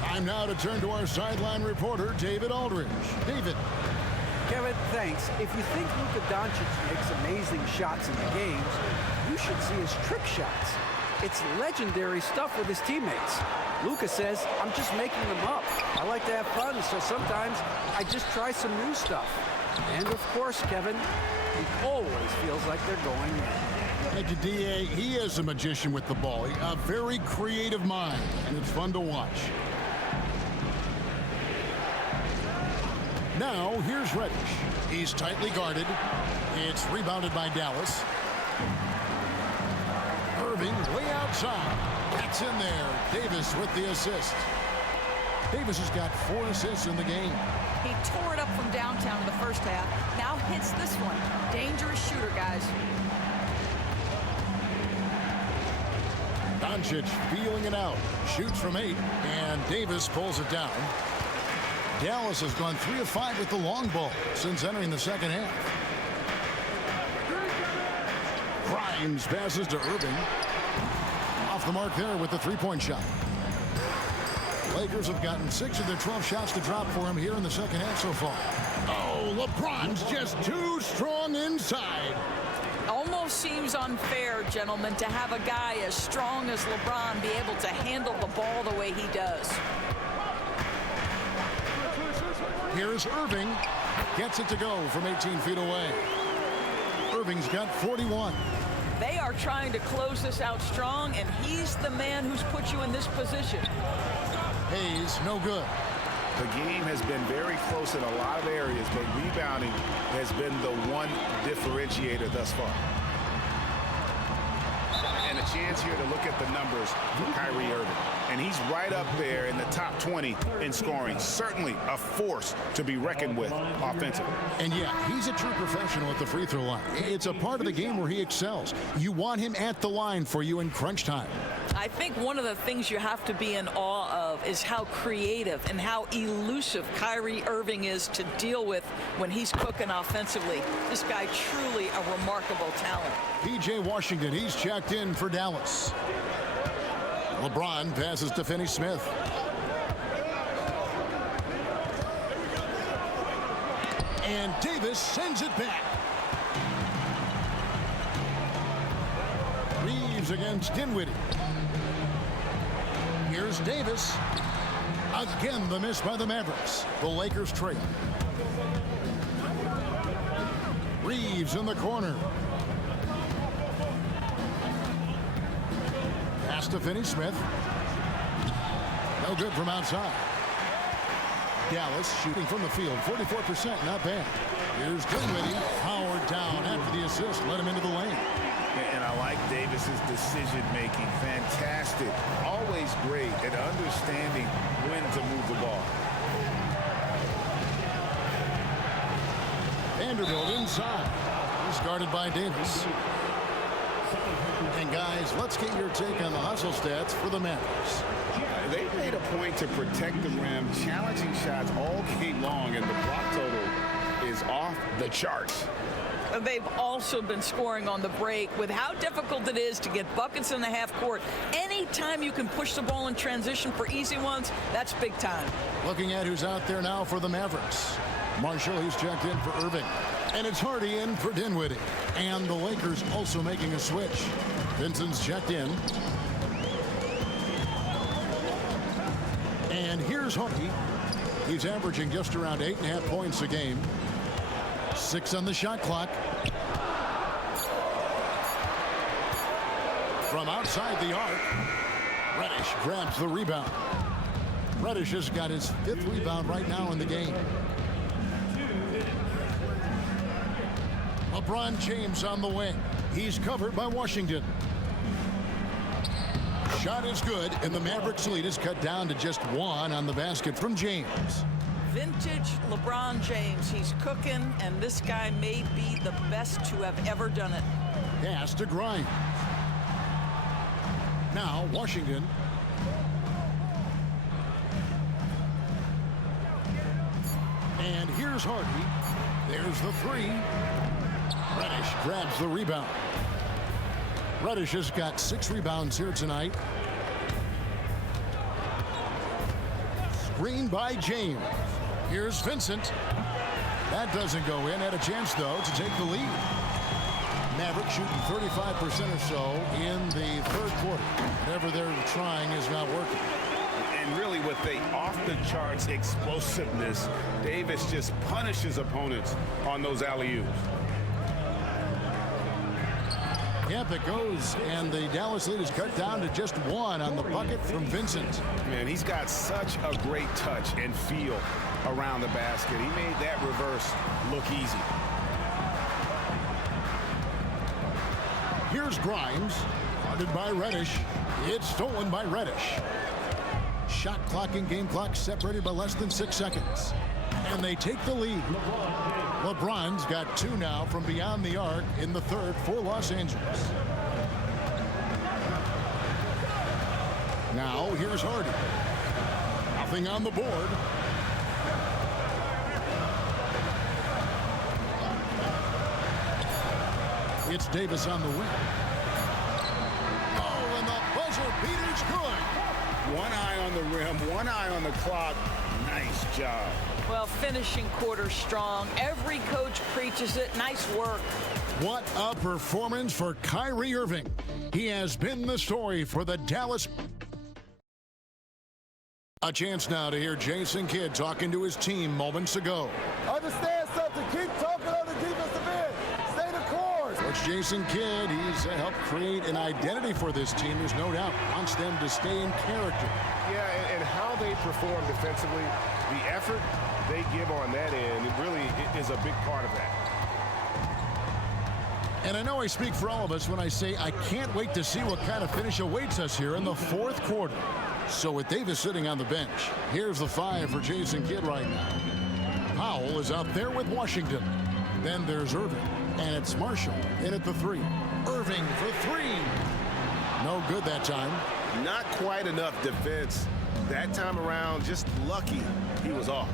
Time now to turn to our sideline reporter, David Aldridge. David. Kevin, thanks. If you think Luka Doncic makes amazing shots in the games, you should see his trick shots. It's legendary stuff with his teammates. Luka says, I'm just making them up. I like to have fun, so sometimes I just try some new stuff. And of course, Kevin, he always feels like they're going in. Thank you, D.A. He is a magician with the ball. A very creative mind, and it's fun to watch. Now, here's Reddish. He's tightly guarded. It's rebounded by Dallas. Irving way outside. Gets in there. Davis with the assist. Davis has got 4 assists in the game. He tore it up from downtown in the first half. Now hits this one. Dangerous shooter, guys. Doncic feeling it out. Shoots from 8, and Davis pulls it down. Dallas has gone 3 of 5 with the long ball since entering the second half. Grimes passes to Irving. Off the mark there with the three-point shot. Lakers have gotten 6 of their 12 shots to drop for him here in the second half so far. Oh, LeBron's just too strong inside. Almost seems unfair, gentlemen, to have a guy as strong as LeBron be able to handle the ball the way he does. Here's Irving. Gets it to go from 18 feet away. Irving's got 41. They are trying to close this out strong, and he's the man who's put you in this position. Hayes, no good. The game has been very close in a lot of areas, but rebounding has been the one differentiator thus far. And a chance here to look at the numbers for Kyrie Irving. And he's right up there in the top 20 in scoring. Certainly a force to be reckoned with offensively. And yeah, he's a true professional at the free throw line. It's a part of the game where he excels. You want him at the line for you in crunch time. I think one of the things you have to be in awe of is how creative and how elusive Kyrie Irving is to deal with when he's cooking offensively. This guy truly a remarkable talent. P.J. Washington, he's checked in for Dallas. LeBron passes to Finney-Smith. And Davis sends it back. Reeves against Dinwiddie. Here's Davis. Again, the miss by the Mavericks. The Lakers trail. Reeves in the corner. Pass to Finney-Smith. No good from outside. Dallas shooting from the field, 44%, not bad. Here's Dinwiddie, powered down after the assist, let him into the lane. And I like Davis's decision-making. Fantastic. Always great at understanding when to move the ball. Vanderbilt inside. He's guarded by Davis. And guys, let's get your take on the hustle stats for the Mavericks. They made a point to protect the rim, challenging shots all game long, and the block total is off the charts. They've also been scoring on the break. With how difficult it is to get buckets in the half court, anytime you can push the ball in transition for easy ones, that's big time. Looking at who's out there now for the Mavericks. Marshall, he's checked in for Irving. And it's Hardy in for Dinwiddie. And the Lakers also making a switch. Vincent's checked in. And here's Hardy. He's averaging just around 8.5 points a game. 6 on the shot clock. From outside the arc, Reddish grabs the rebound. Reddish has got his 5th rebound right now in the game. LeBron James on the wing. He's covered by Washington. Shot is good, and the Mavericks lead is cut down to just 1 on the basket from James. Vintage LeBron James. He's cooking, and this guy may be the best to have ever done it. Pass to Grimes. Now Washington. And here's Hardy. There's the 3. Reddish grabs the rebound. Reddish has got 6 rebounds here tonight. Screen by James. Here's Vincent. That doesn't go in. Had a chance, though, to take the lead. Mavericks shooting 35% or so in the 3rd quarter. Whatever they're trying is not working. And really with the off-the-charts explosiveness, Davis just punishes opponents on those alley-oops. Yep, it goes, and the Dallas lead is cut down to just 1 on the bucket from Vincent. Man, he's got such a great touch and feel around the basket. He made that reverse look easy. Here's Grimes, guarded by Reddish. It's stolen by Reddish. Shot clock and game clock separated by less than 6 seconds. And they take the lead. LeBron's got 2 now from beyond the arc in the 3rd for Los Angeles. Now here's Hardy. Nothing on the board. It's Davis on the wing. Oh, and the buzzer beater's good. 1 eye on the rim, 1 eye on the clock. Nice job. Well, finishing quarter strong. Every coach preaches it. Nice work. What a performance for Kyrie Irving. He has been the story for the Dallas. A chance now to hear Jason Kidd talking to his team moments ago. Understand something. Keep talking on the defensive end. Stay the course. Coach Jason Kidd, he's helped create an identity for this team. There's no doubt. Wants them to stay in character. Yeah, and how they perform defensively, the effort they give on that end, it really is a big part of that. And I know I speak for all of us when I say I can't wait to see what kind of finish awaits us here in the fourth quarter. So with Davis sitting on the bench, here's the 5 for Jason Kidd right now. Powell is out there with Washington. Then there's Irving, and it's Marshall in at the 3. Irving for 3. No good that time. Not quite enough defense. That time around, just lucky he was off.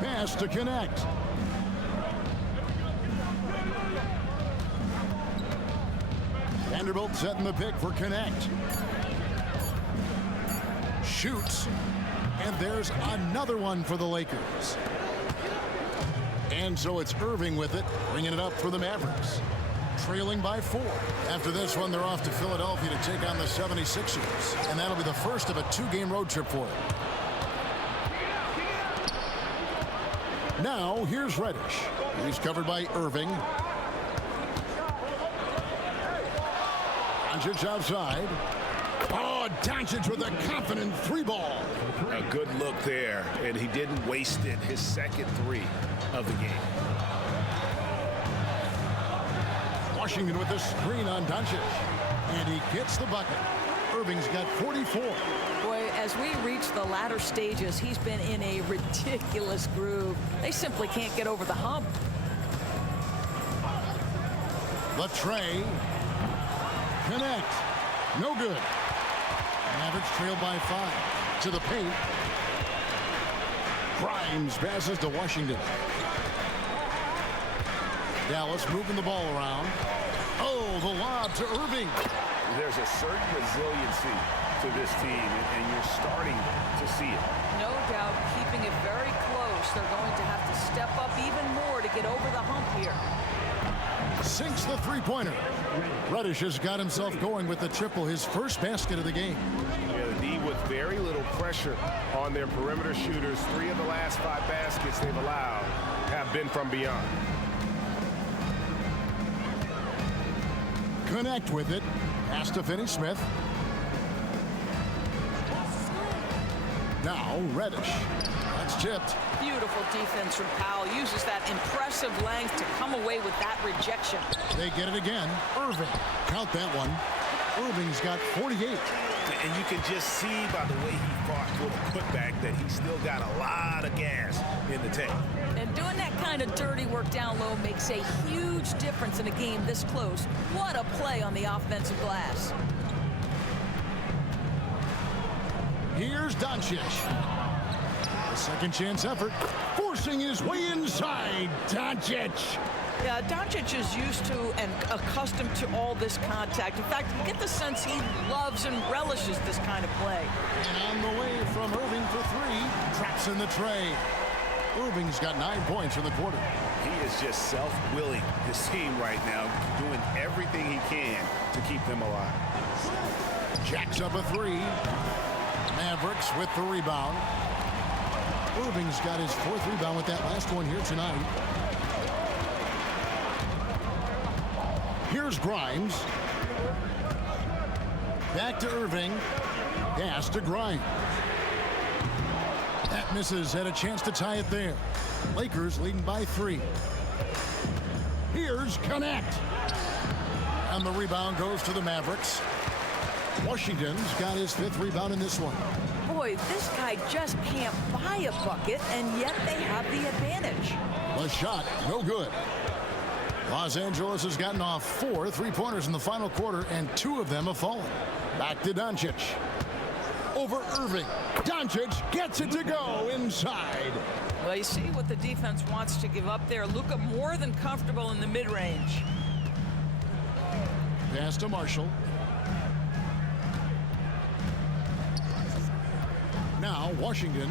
Pass to connect. Vanderbilt setting the pick for connect. Shoots. And there's another one for the Lakers. And so it's Irving with it, bringing it up for the Mavericks. Trailing by 4. After this one, they're off to Philadelphia to take on the 76ers. And that'll be the first of a 2-game road trip for them. Now, here's Reddish. He's covered by Irving. Doncic outside. Oh, Doncic with a confident 3-ball. A good look there, and he didn't waste it. His second 3 of the game. Washington with the screen on Doncic. And he gets the bucket. Irving's got 44. Boy, as we reach the latter stages, he's been in a ridiculous groove. They simply can't get over the hump. The tray. Connect. No good. Mavericks trail by 5. To the paint. Grimes passes to Washington. Dallas moving the ball around. Oh, the lob to Irving. There's a certain resiliency to this team, and you're starting to see it. No doubt, keeping it very close. They're going to have to step up even more to get over the hump here. Sinks the 3-pointer. Reddish has got himself going with the triple, his first basket of the game. Yeah, the D with very little pressure on their perimeter shooters. 3 of the last 5 baskets they've allowed have been from beyond. Connect with it. Pass to Finney-Smith. Now Reddish. That's tipped. Beautiful defense from Powell. Uses that impressive length to come away with that rejection. They get it again. Irving. Count that one. Irving's got 48. And you can just see by the way he fought for the putback that he's still got a lot of gas in the tank. And doing that kind of dirty work down low makes a huge difference in a game this close. What a play on the offensive glass. Here's Doncic. A second chance effort. Forcing his way inside. Doncic. Yeah, Doncic is used to and accustomed to all this contact. In fact, you get the sense he loves and relishes this kind of play. And on the way from Irving for 3. Traps in the tray. Irving's got 9 points in the quarter. He is just self-willing, this team right now, doing everything he can to keep them alive. Jacks up a 3. Mavericks with the rebound. Irving's got his 4th rebound with that last one here tonight. Here's Grimes. Back to Irving. Pass to Grimes. That misses. Had a chance to tie it there. Lakers leading by 3. Here's Connect. And the rebound goes to the Mavericks. Washington's got his 5th rebound in this one. Boy, this guy just can't buy a bucket, and yet they have the advantage. The shot, no good. Los Angeles has gotten off 4 3-pointers in the final quarter, and 2 of them have fallen. Back to Doncic. Over Irving. Doncic gets it to go inside. Well, you see what the defense wants to give up there. Luka more than comfortable in the mid-range. Pass to Marshall. Now Washington.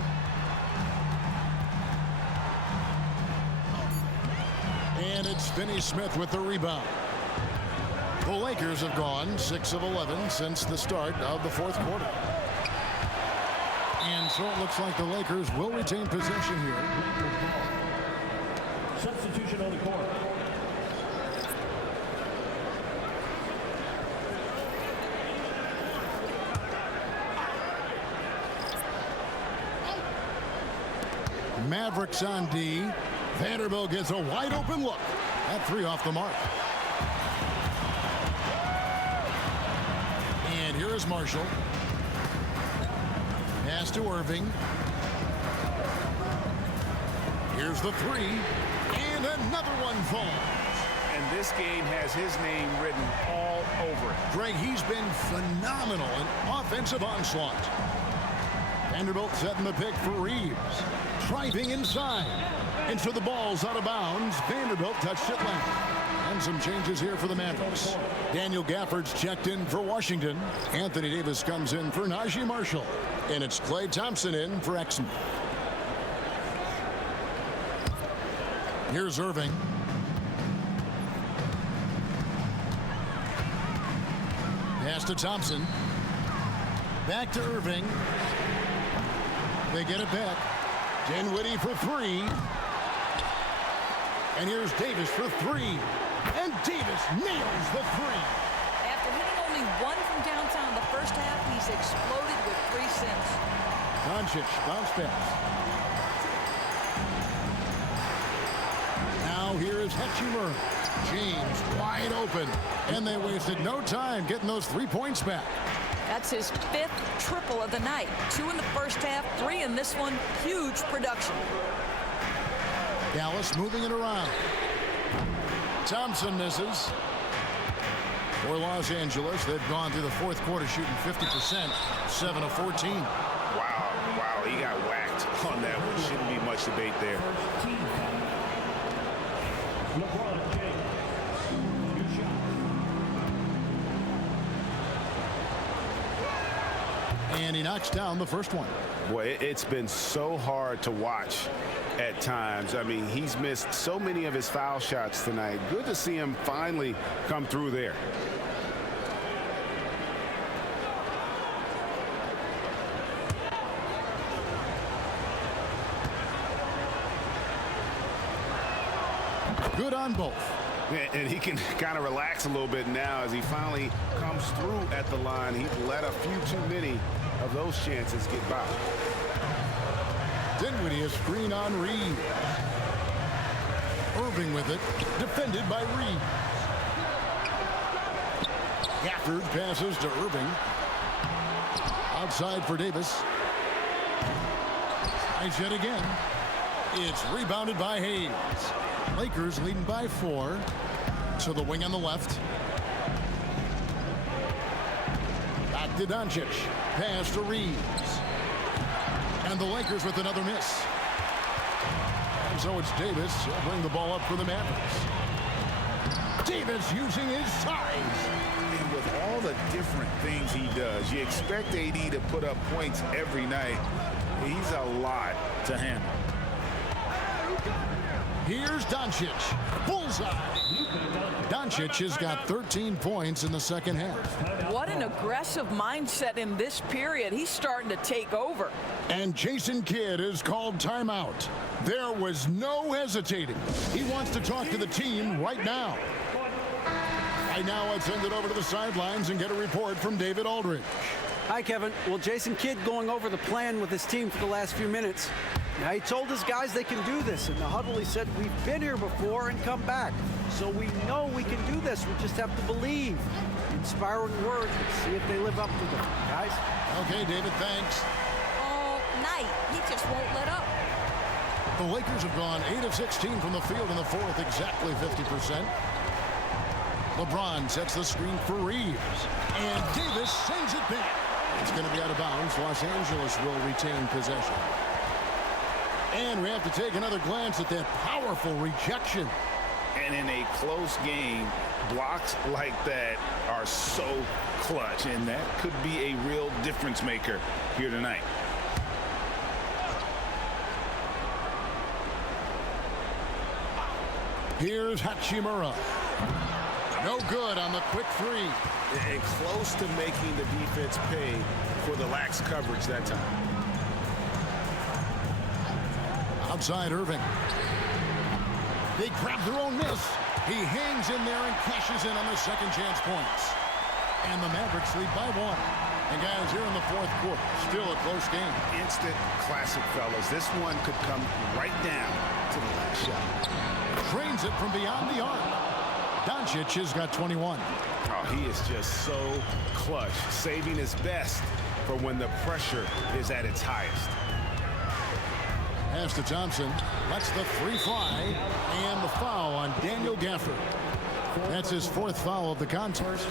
And it's Finney-Smith with the rebound. The Lakers have gone 6 of 11 since the start of the 4th quarter. And so it looks like the Lakers will retain possession here. Substitution on the court. Mavericks on D. Vanderbilt gets a wide open look. That three off the mark. And here is Marshall. Pass to Irving. Here's the three. And another one falls. And this game has his name written all over it. Greg, he's been phenomenal in offensive onslaught. Vanderbilt setting the pick for Reeves. Driving inside. And so the ball's out of bounds. Vanderbilt touched it left. And some changes here for the Mavericks. Daniel Gafford's checked in for Washington. Anthony Davis comes in for Najee Marshall. And it's Klay Thompson in for Exum. Here's Irving. Pass to Thompson. Back to Irving. They get it back. Dinwiddie for three. And here's Davis for three. And Davis nails the three. After hitting only one from downtown the first half, he's exploded with three since. Doncic bounce pass. Now here is Hachimura. James wide open. And they wasted no time getting those 3 points back. That's his fifth triple of the night. 2 in the first half, 3 in this one. Huge production. Dallas moving it around. Thompson misses. For Los Angeles, they've gone through the fourth quarter shooting 50%, 7 of 14. Wow, he got whacked on that one. Shouldn't be much debate there. And he knocks down the first one. Boy, it's been so hard to watch at times. I mean, he's missed so many of his foul shots tonight. Good to see him finally come through there. Good on both. And he can kind of relax a little bit now as he finally comes through at the line. He let a few too many of those chances get by. Dinwiddie a screen on Reed. Irving with it. Defended by Reed. Gafford passes to Irving. Outside for Davis. Nice hit again. It's rebounded by Hayes. Lakers leading by 4. To the wing on the left. Back to Doncic. Pass to Reeves. And the Lakers with another miss. And so it's Davis. He'll bring the ball up for the Mavericks. Davis using his size. And with all the different things he does, you expect AD to put up points every night. He's a lot to handle. Here's Doncic. Bullseye. Doncic has got 13 points in the second half. What an aggressive mindset in this period. He's starting to take over. And Jason Kidd is called timeout. There was no hesitating. He wants to talk to the team right now. Right now, let's send it over to the sidelines and get a report from David Aldridge. Hi, Kevin. Well, Jason Kidd going over the plan with his team for the last few minutes. Now, he told his guys they can do this. In the huddle, he said, we've been here before and come back. So we know we can do this. We just have to believe. Inspiring words. Let's see if they live up to them, guys. Okay, David, thanks. All night. He just won't let up. The Lakers have gone 8 of 16 from the field in the fourth, exactly 50%. LeBron sets the screen for Reeves. And Davis sends it back. It's going to be out of bounds. Los Angeles will retain possession. And we have to take another glance at that powerful rejection. And in a close game, blocks like that are so clutch. And that could be a real difference maker here tonight. Here's Hachimura. No good on the quick three. And close to making the defense pay for the lax coverage that time. Outside Irving. They grab their own miss. He hangs in there and cashes in on the second chance points. And the Mavericks lead by 1. And guys, here in the fourth quarter, still a close game. Instant classic, fellas. This one could come right down to the last shot. drains it from beyond the arc. Doncic has got 21. Oh, he is just so clutch, saving his best for when the pressure is at its highest. Pass to Thompson. Lets the three fly. And the foul on Daniel Gafford. That's his fourth foul of the contest.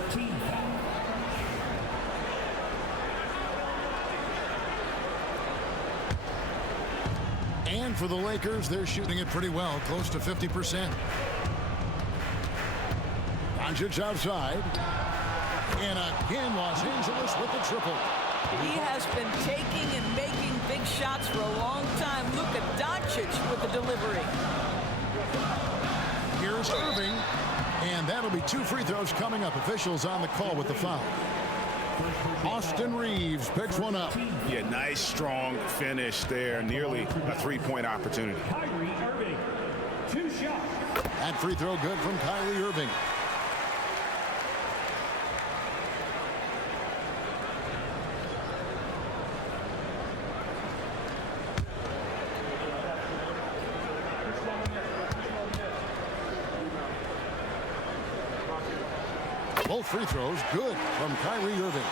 And for the Lakers, they're shooting it pretty well, close to 50%. Doncic outside. And again, Los Angeles with the triple. He has been taking and making big shots for a long time. Luka Doncic with the delivery. Here's Irving. And that'll be 2 free throws coming up. Officials on the call with the foul. Austin Reeves picks one up. Yeah, nice, strong finish there. Nearly a three-point opportunity. Kyrie Irving, 2 shots. That free throw good from Kyrie Irving. Both free throws good from Kyrie Irving.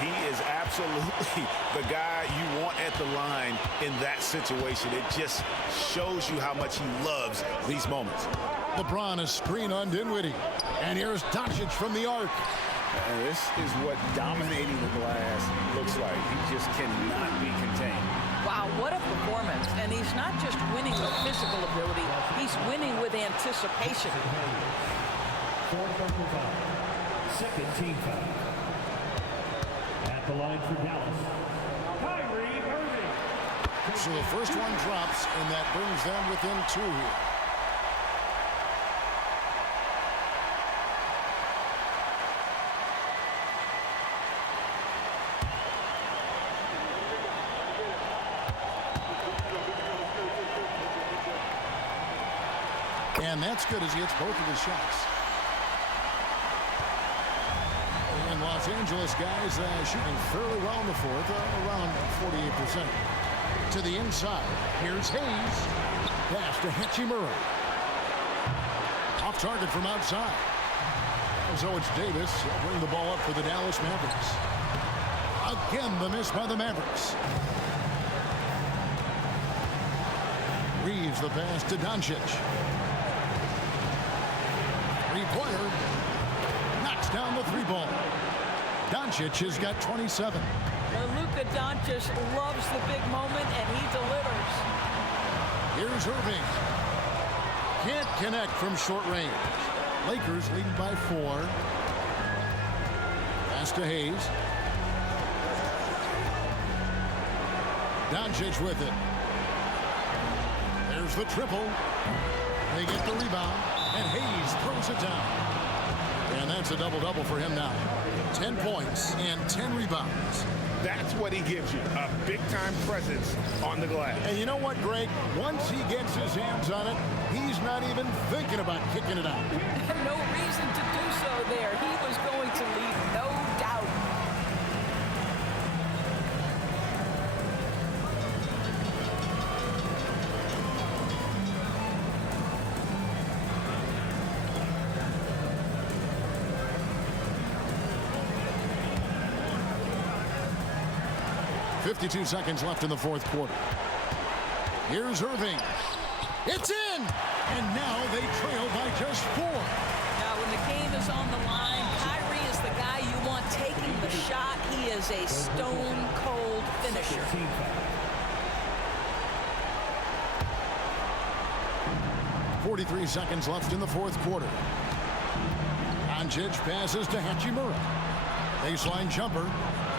He is absolutely the guy you want at the line in that situation. It just shows you how much he loves these moments. LeBron is screen on Dinwiddie. And here's Doncic from the arc. And this is what dominating the glass looks like. He just cannot be contained. Wow, what a performance. And he's not just winning with physical ability. He's winning with anticipation. Second team foul. At the line for Dallas, Kyrie Irving. So the first one drops, and that brings them within 2 here. And that's good as he hits both of his shots. And Los Angeles guys shooting fairly well in the fourth, around 48%. To the inside. Here's Hayes. Pass to Hachimura. Off target from outside. So it's Davis. He'll bring the ball up for the Dallas Mavericks. Again, the miss by the Mavericks. Reeves the pass to Doncic. Three-pointer. Knocks down the 3-ball. Doncic has got 27. Luka Doncic loves the big moment, and he delivers. Here's Irving. Can't connect from short range. Lakers leading by 4. Pass to Hayes. Doncic with it. There's the triple. They get the rebound, and Hayes throws it down. And that's a double-double for him now. 10 points and 10 rebounds. That's what he gives you, a big-time presence on the glass. And you know what, Greg? Once he gets his hands on it, he's not even thinking about kicking it out. No reason to do so there. He was going to leave, no doubt. .52 seconds left in the fourth quarter. Here's Irving. It's in! And now they trail by just 4. Now, when the game is on the line, Kyrie is the guy you want taking the shot. He is a stone-cold finisher. 43 seconds left in the fourth quarter. Doncic passes to Hachimura. Baseline jumper,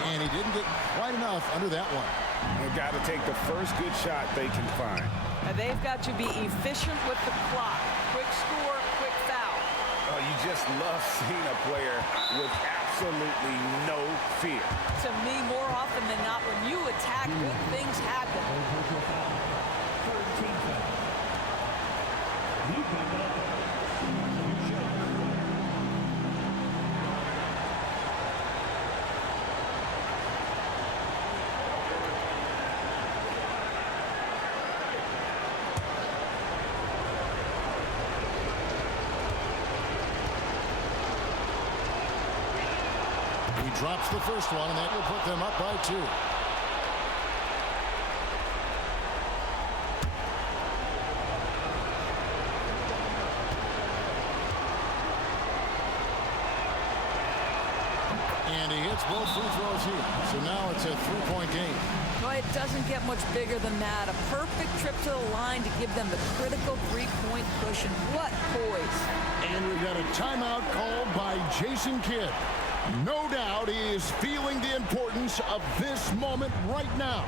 and he didn't get quite enough under that one. They've got to take the first good shot they can find. And they've got to be efficient with the clock. Quick score, quick foul. Oh, you just love seeing a player with absolutely no fear. To me, more often than not, when you attack, good things happen. Third team foul. drops the first one, and that will put them up by 2. And he hits both free throws here. So now it's a 3-point game. Well, it doesn't get much bigger than that. A perfect trip to the line to give them the critical 3-point cushion. What poise. And we've got a timeout called by Jason Kidd. No doubt he is feeling the importance of this moment right now.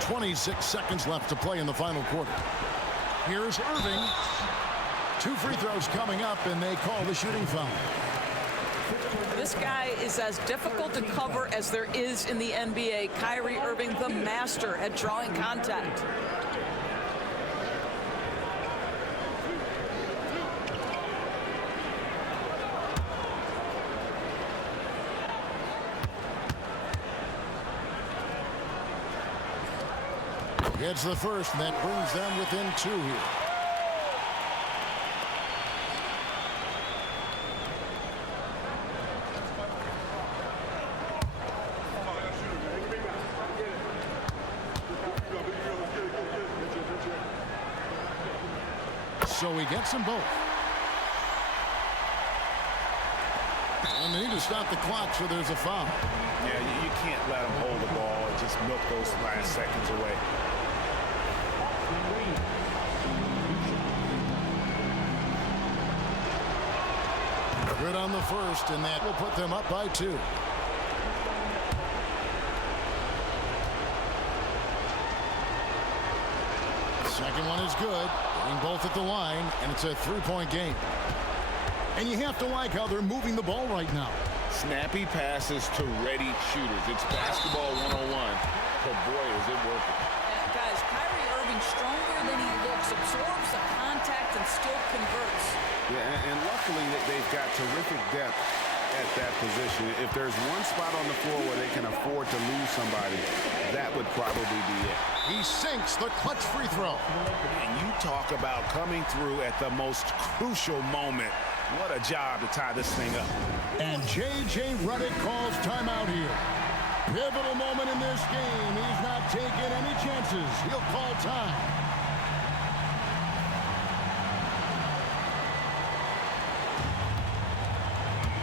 26 seconds left to play in the final quarter. Here's Irving. 2 free throws coming up, and they call the shooting foul. This guy is as difficult to cover as there is in the NBA. Kyrie Irving, the master at drawing contact. Gets the first, and that brings them within 2 here. So he gets them both. And they need to stop the clock, so there's a foul. Yeah, you can't let them hold the ball and just milk those last seconds away. Good on the first, and that will put them up by 2. Second one is good. Getting both at the line, and it's a 3-point game. And you have to like how they're moving the ball right now. Snappy passes to ready shooters. It's basketball 101. But boy, is it working. And guys, Kyrie Irving, stronger than he looks, absorbs the contact and still converts. Yeah, and luckily they've got terrific depth at that position. If there's one spot on the floor where they can afford to lose somebody, that would probably be it. He sinks the clutch free throw. And you talk about coming through at the most crucial moment. What a job to tie this thing up. And J.J. Redick calls timeout here. Pivotal moment in this game. He's not taking any chances. He'll call time.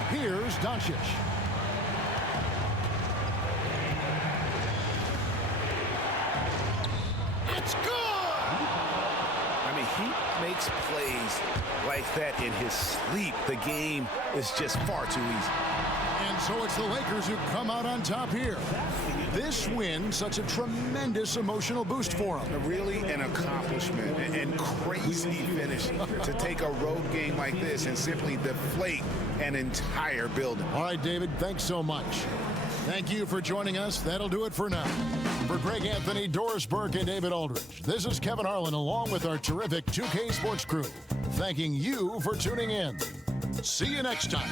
Here's Doncic. It's good! I mean, he makes plays like that in his sleep. The game is just far too easy. And so it's the Lakers who come out on top here. This win, such a tremendous emotional boost for them. Really an accomplishment and crazy finish to take a road game like this and simply deflate an entire building. All right, David, thanks so much. Thank you for joining us. That'll do it for now. For Greg Anthony, Doris Burke, and David Aldridge, this is Kevin Harlan along with our terrific 2K Sports crew, thanking you for tuning in. See you next time.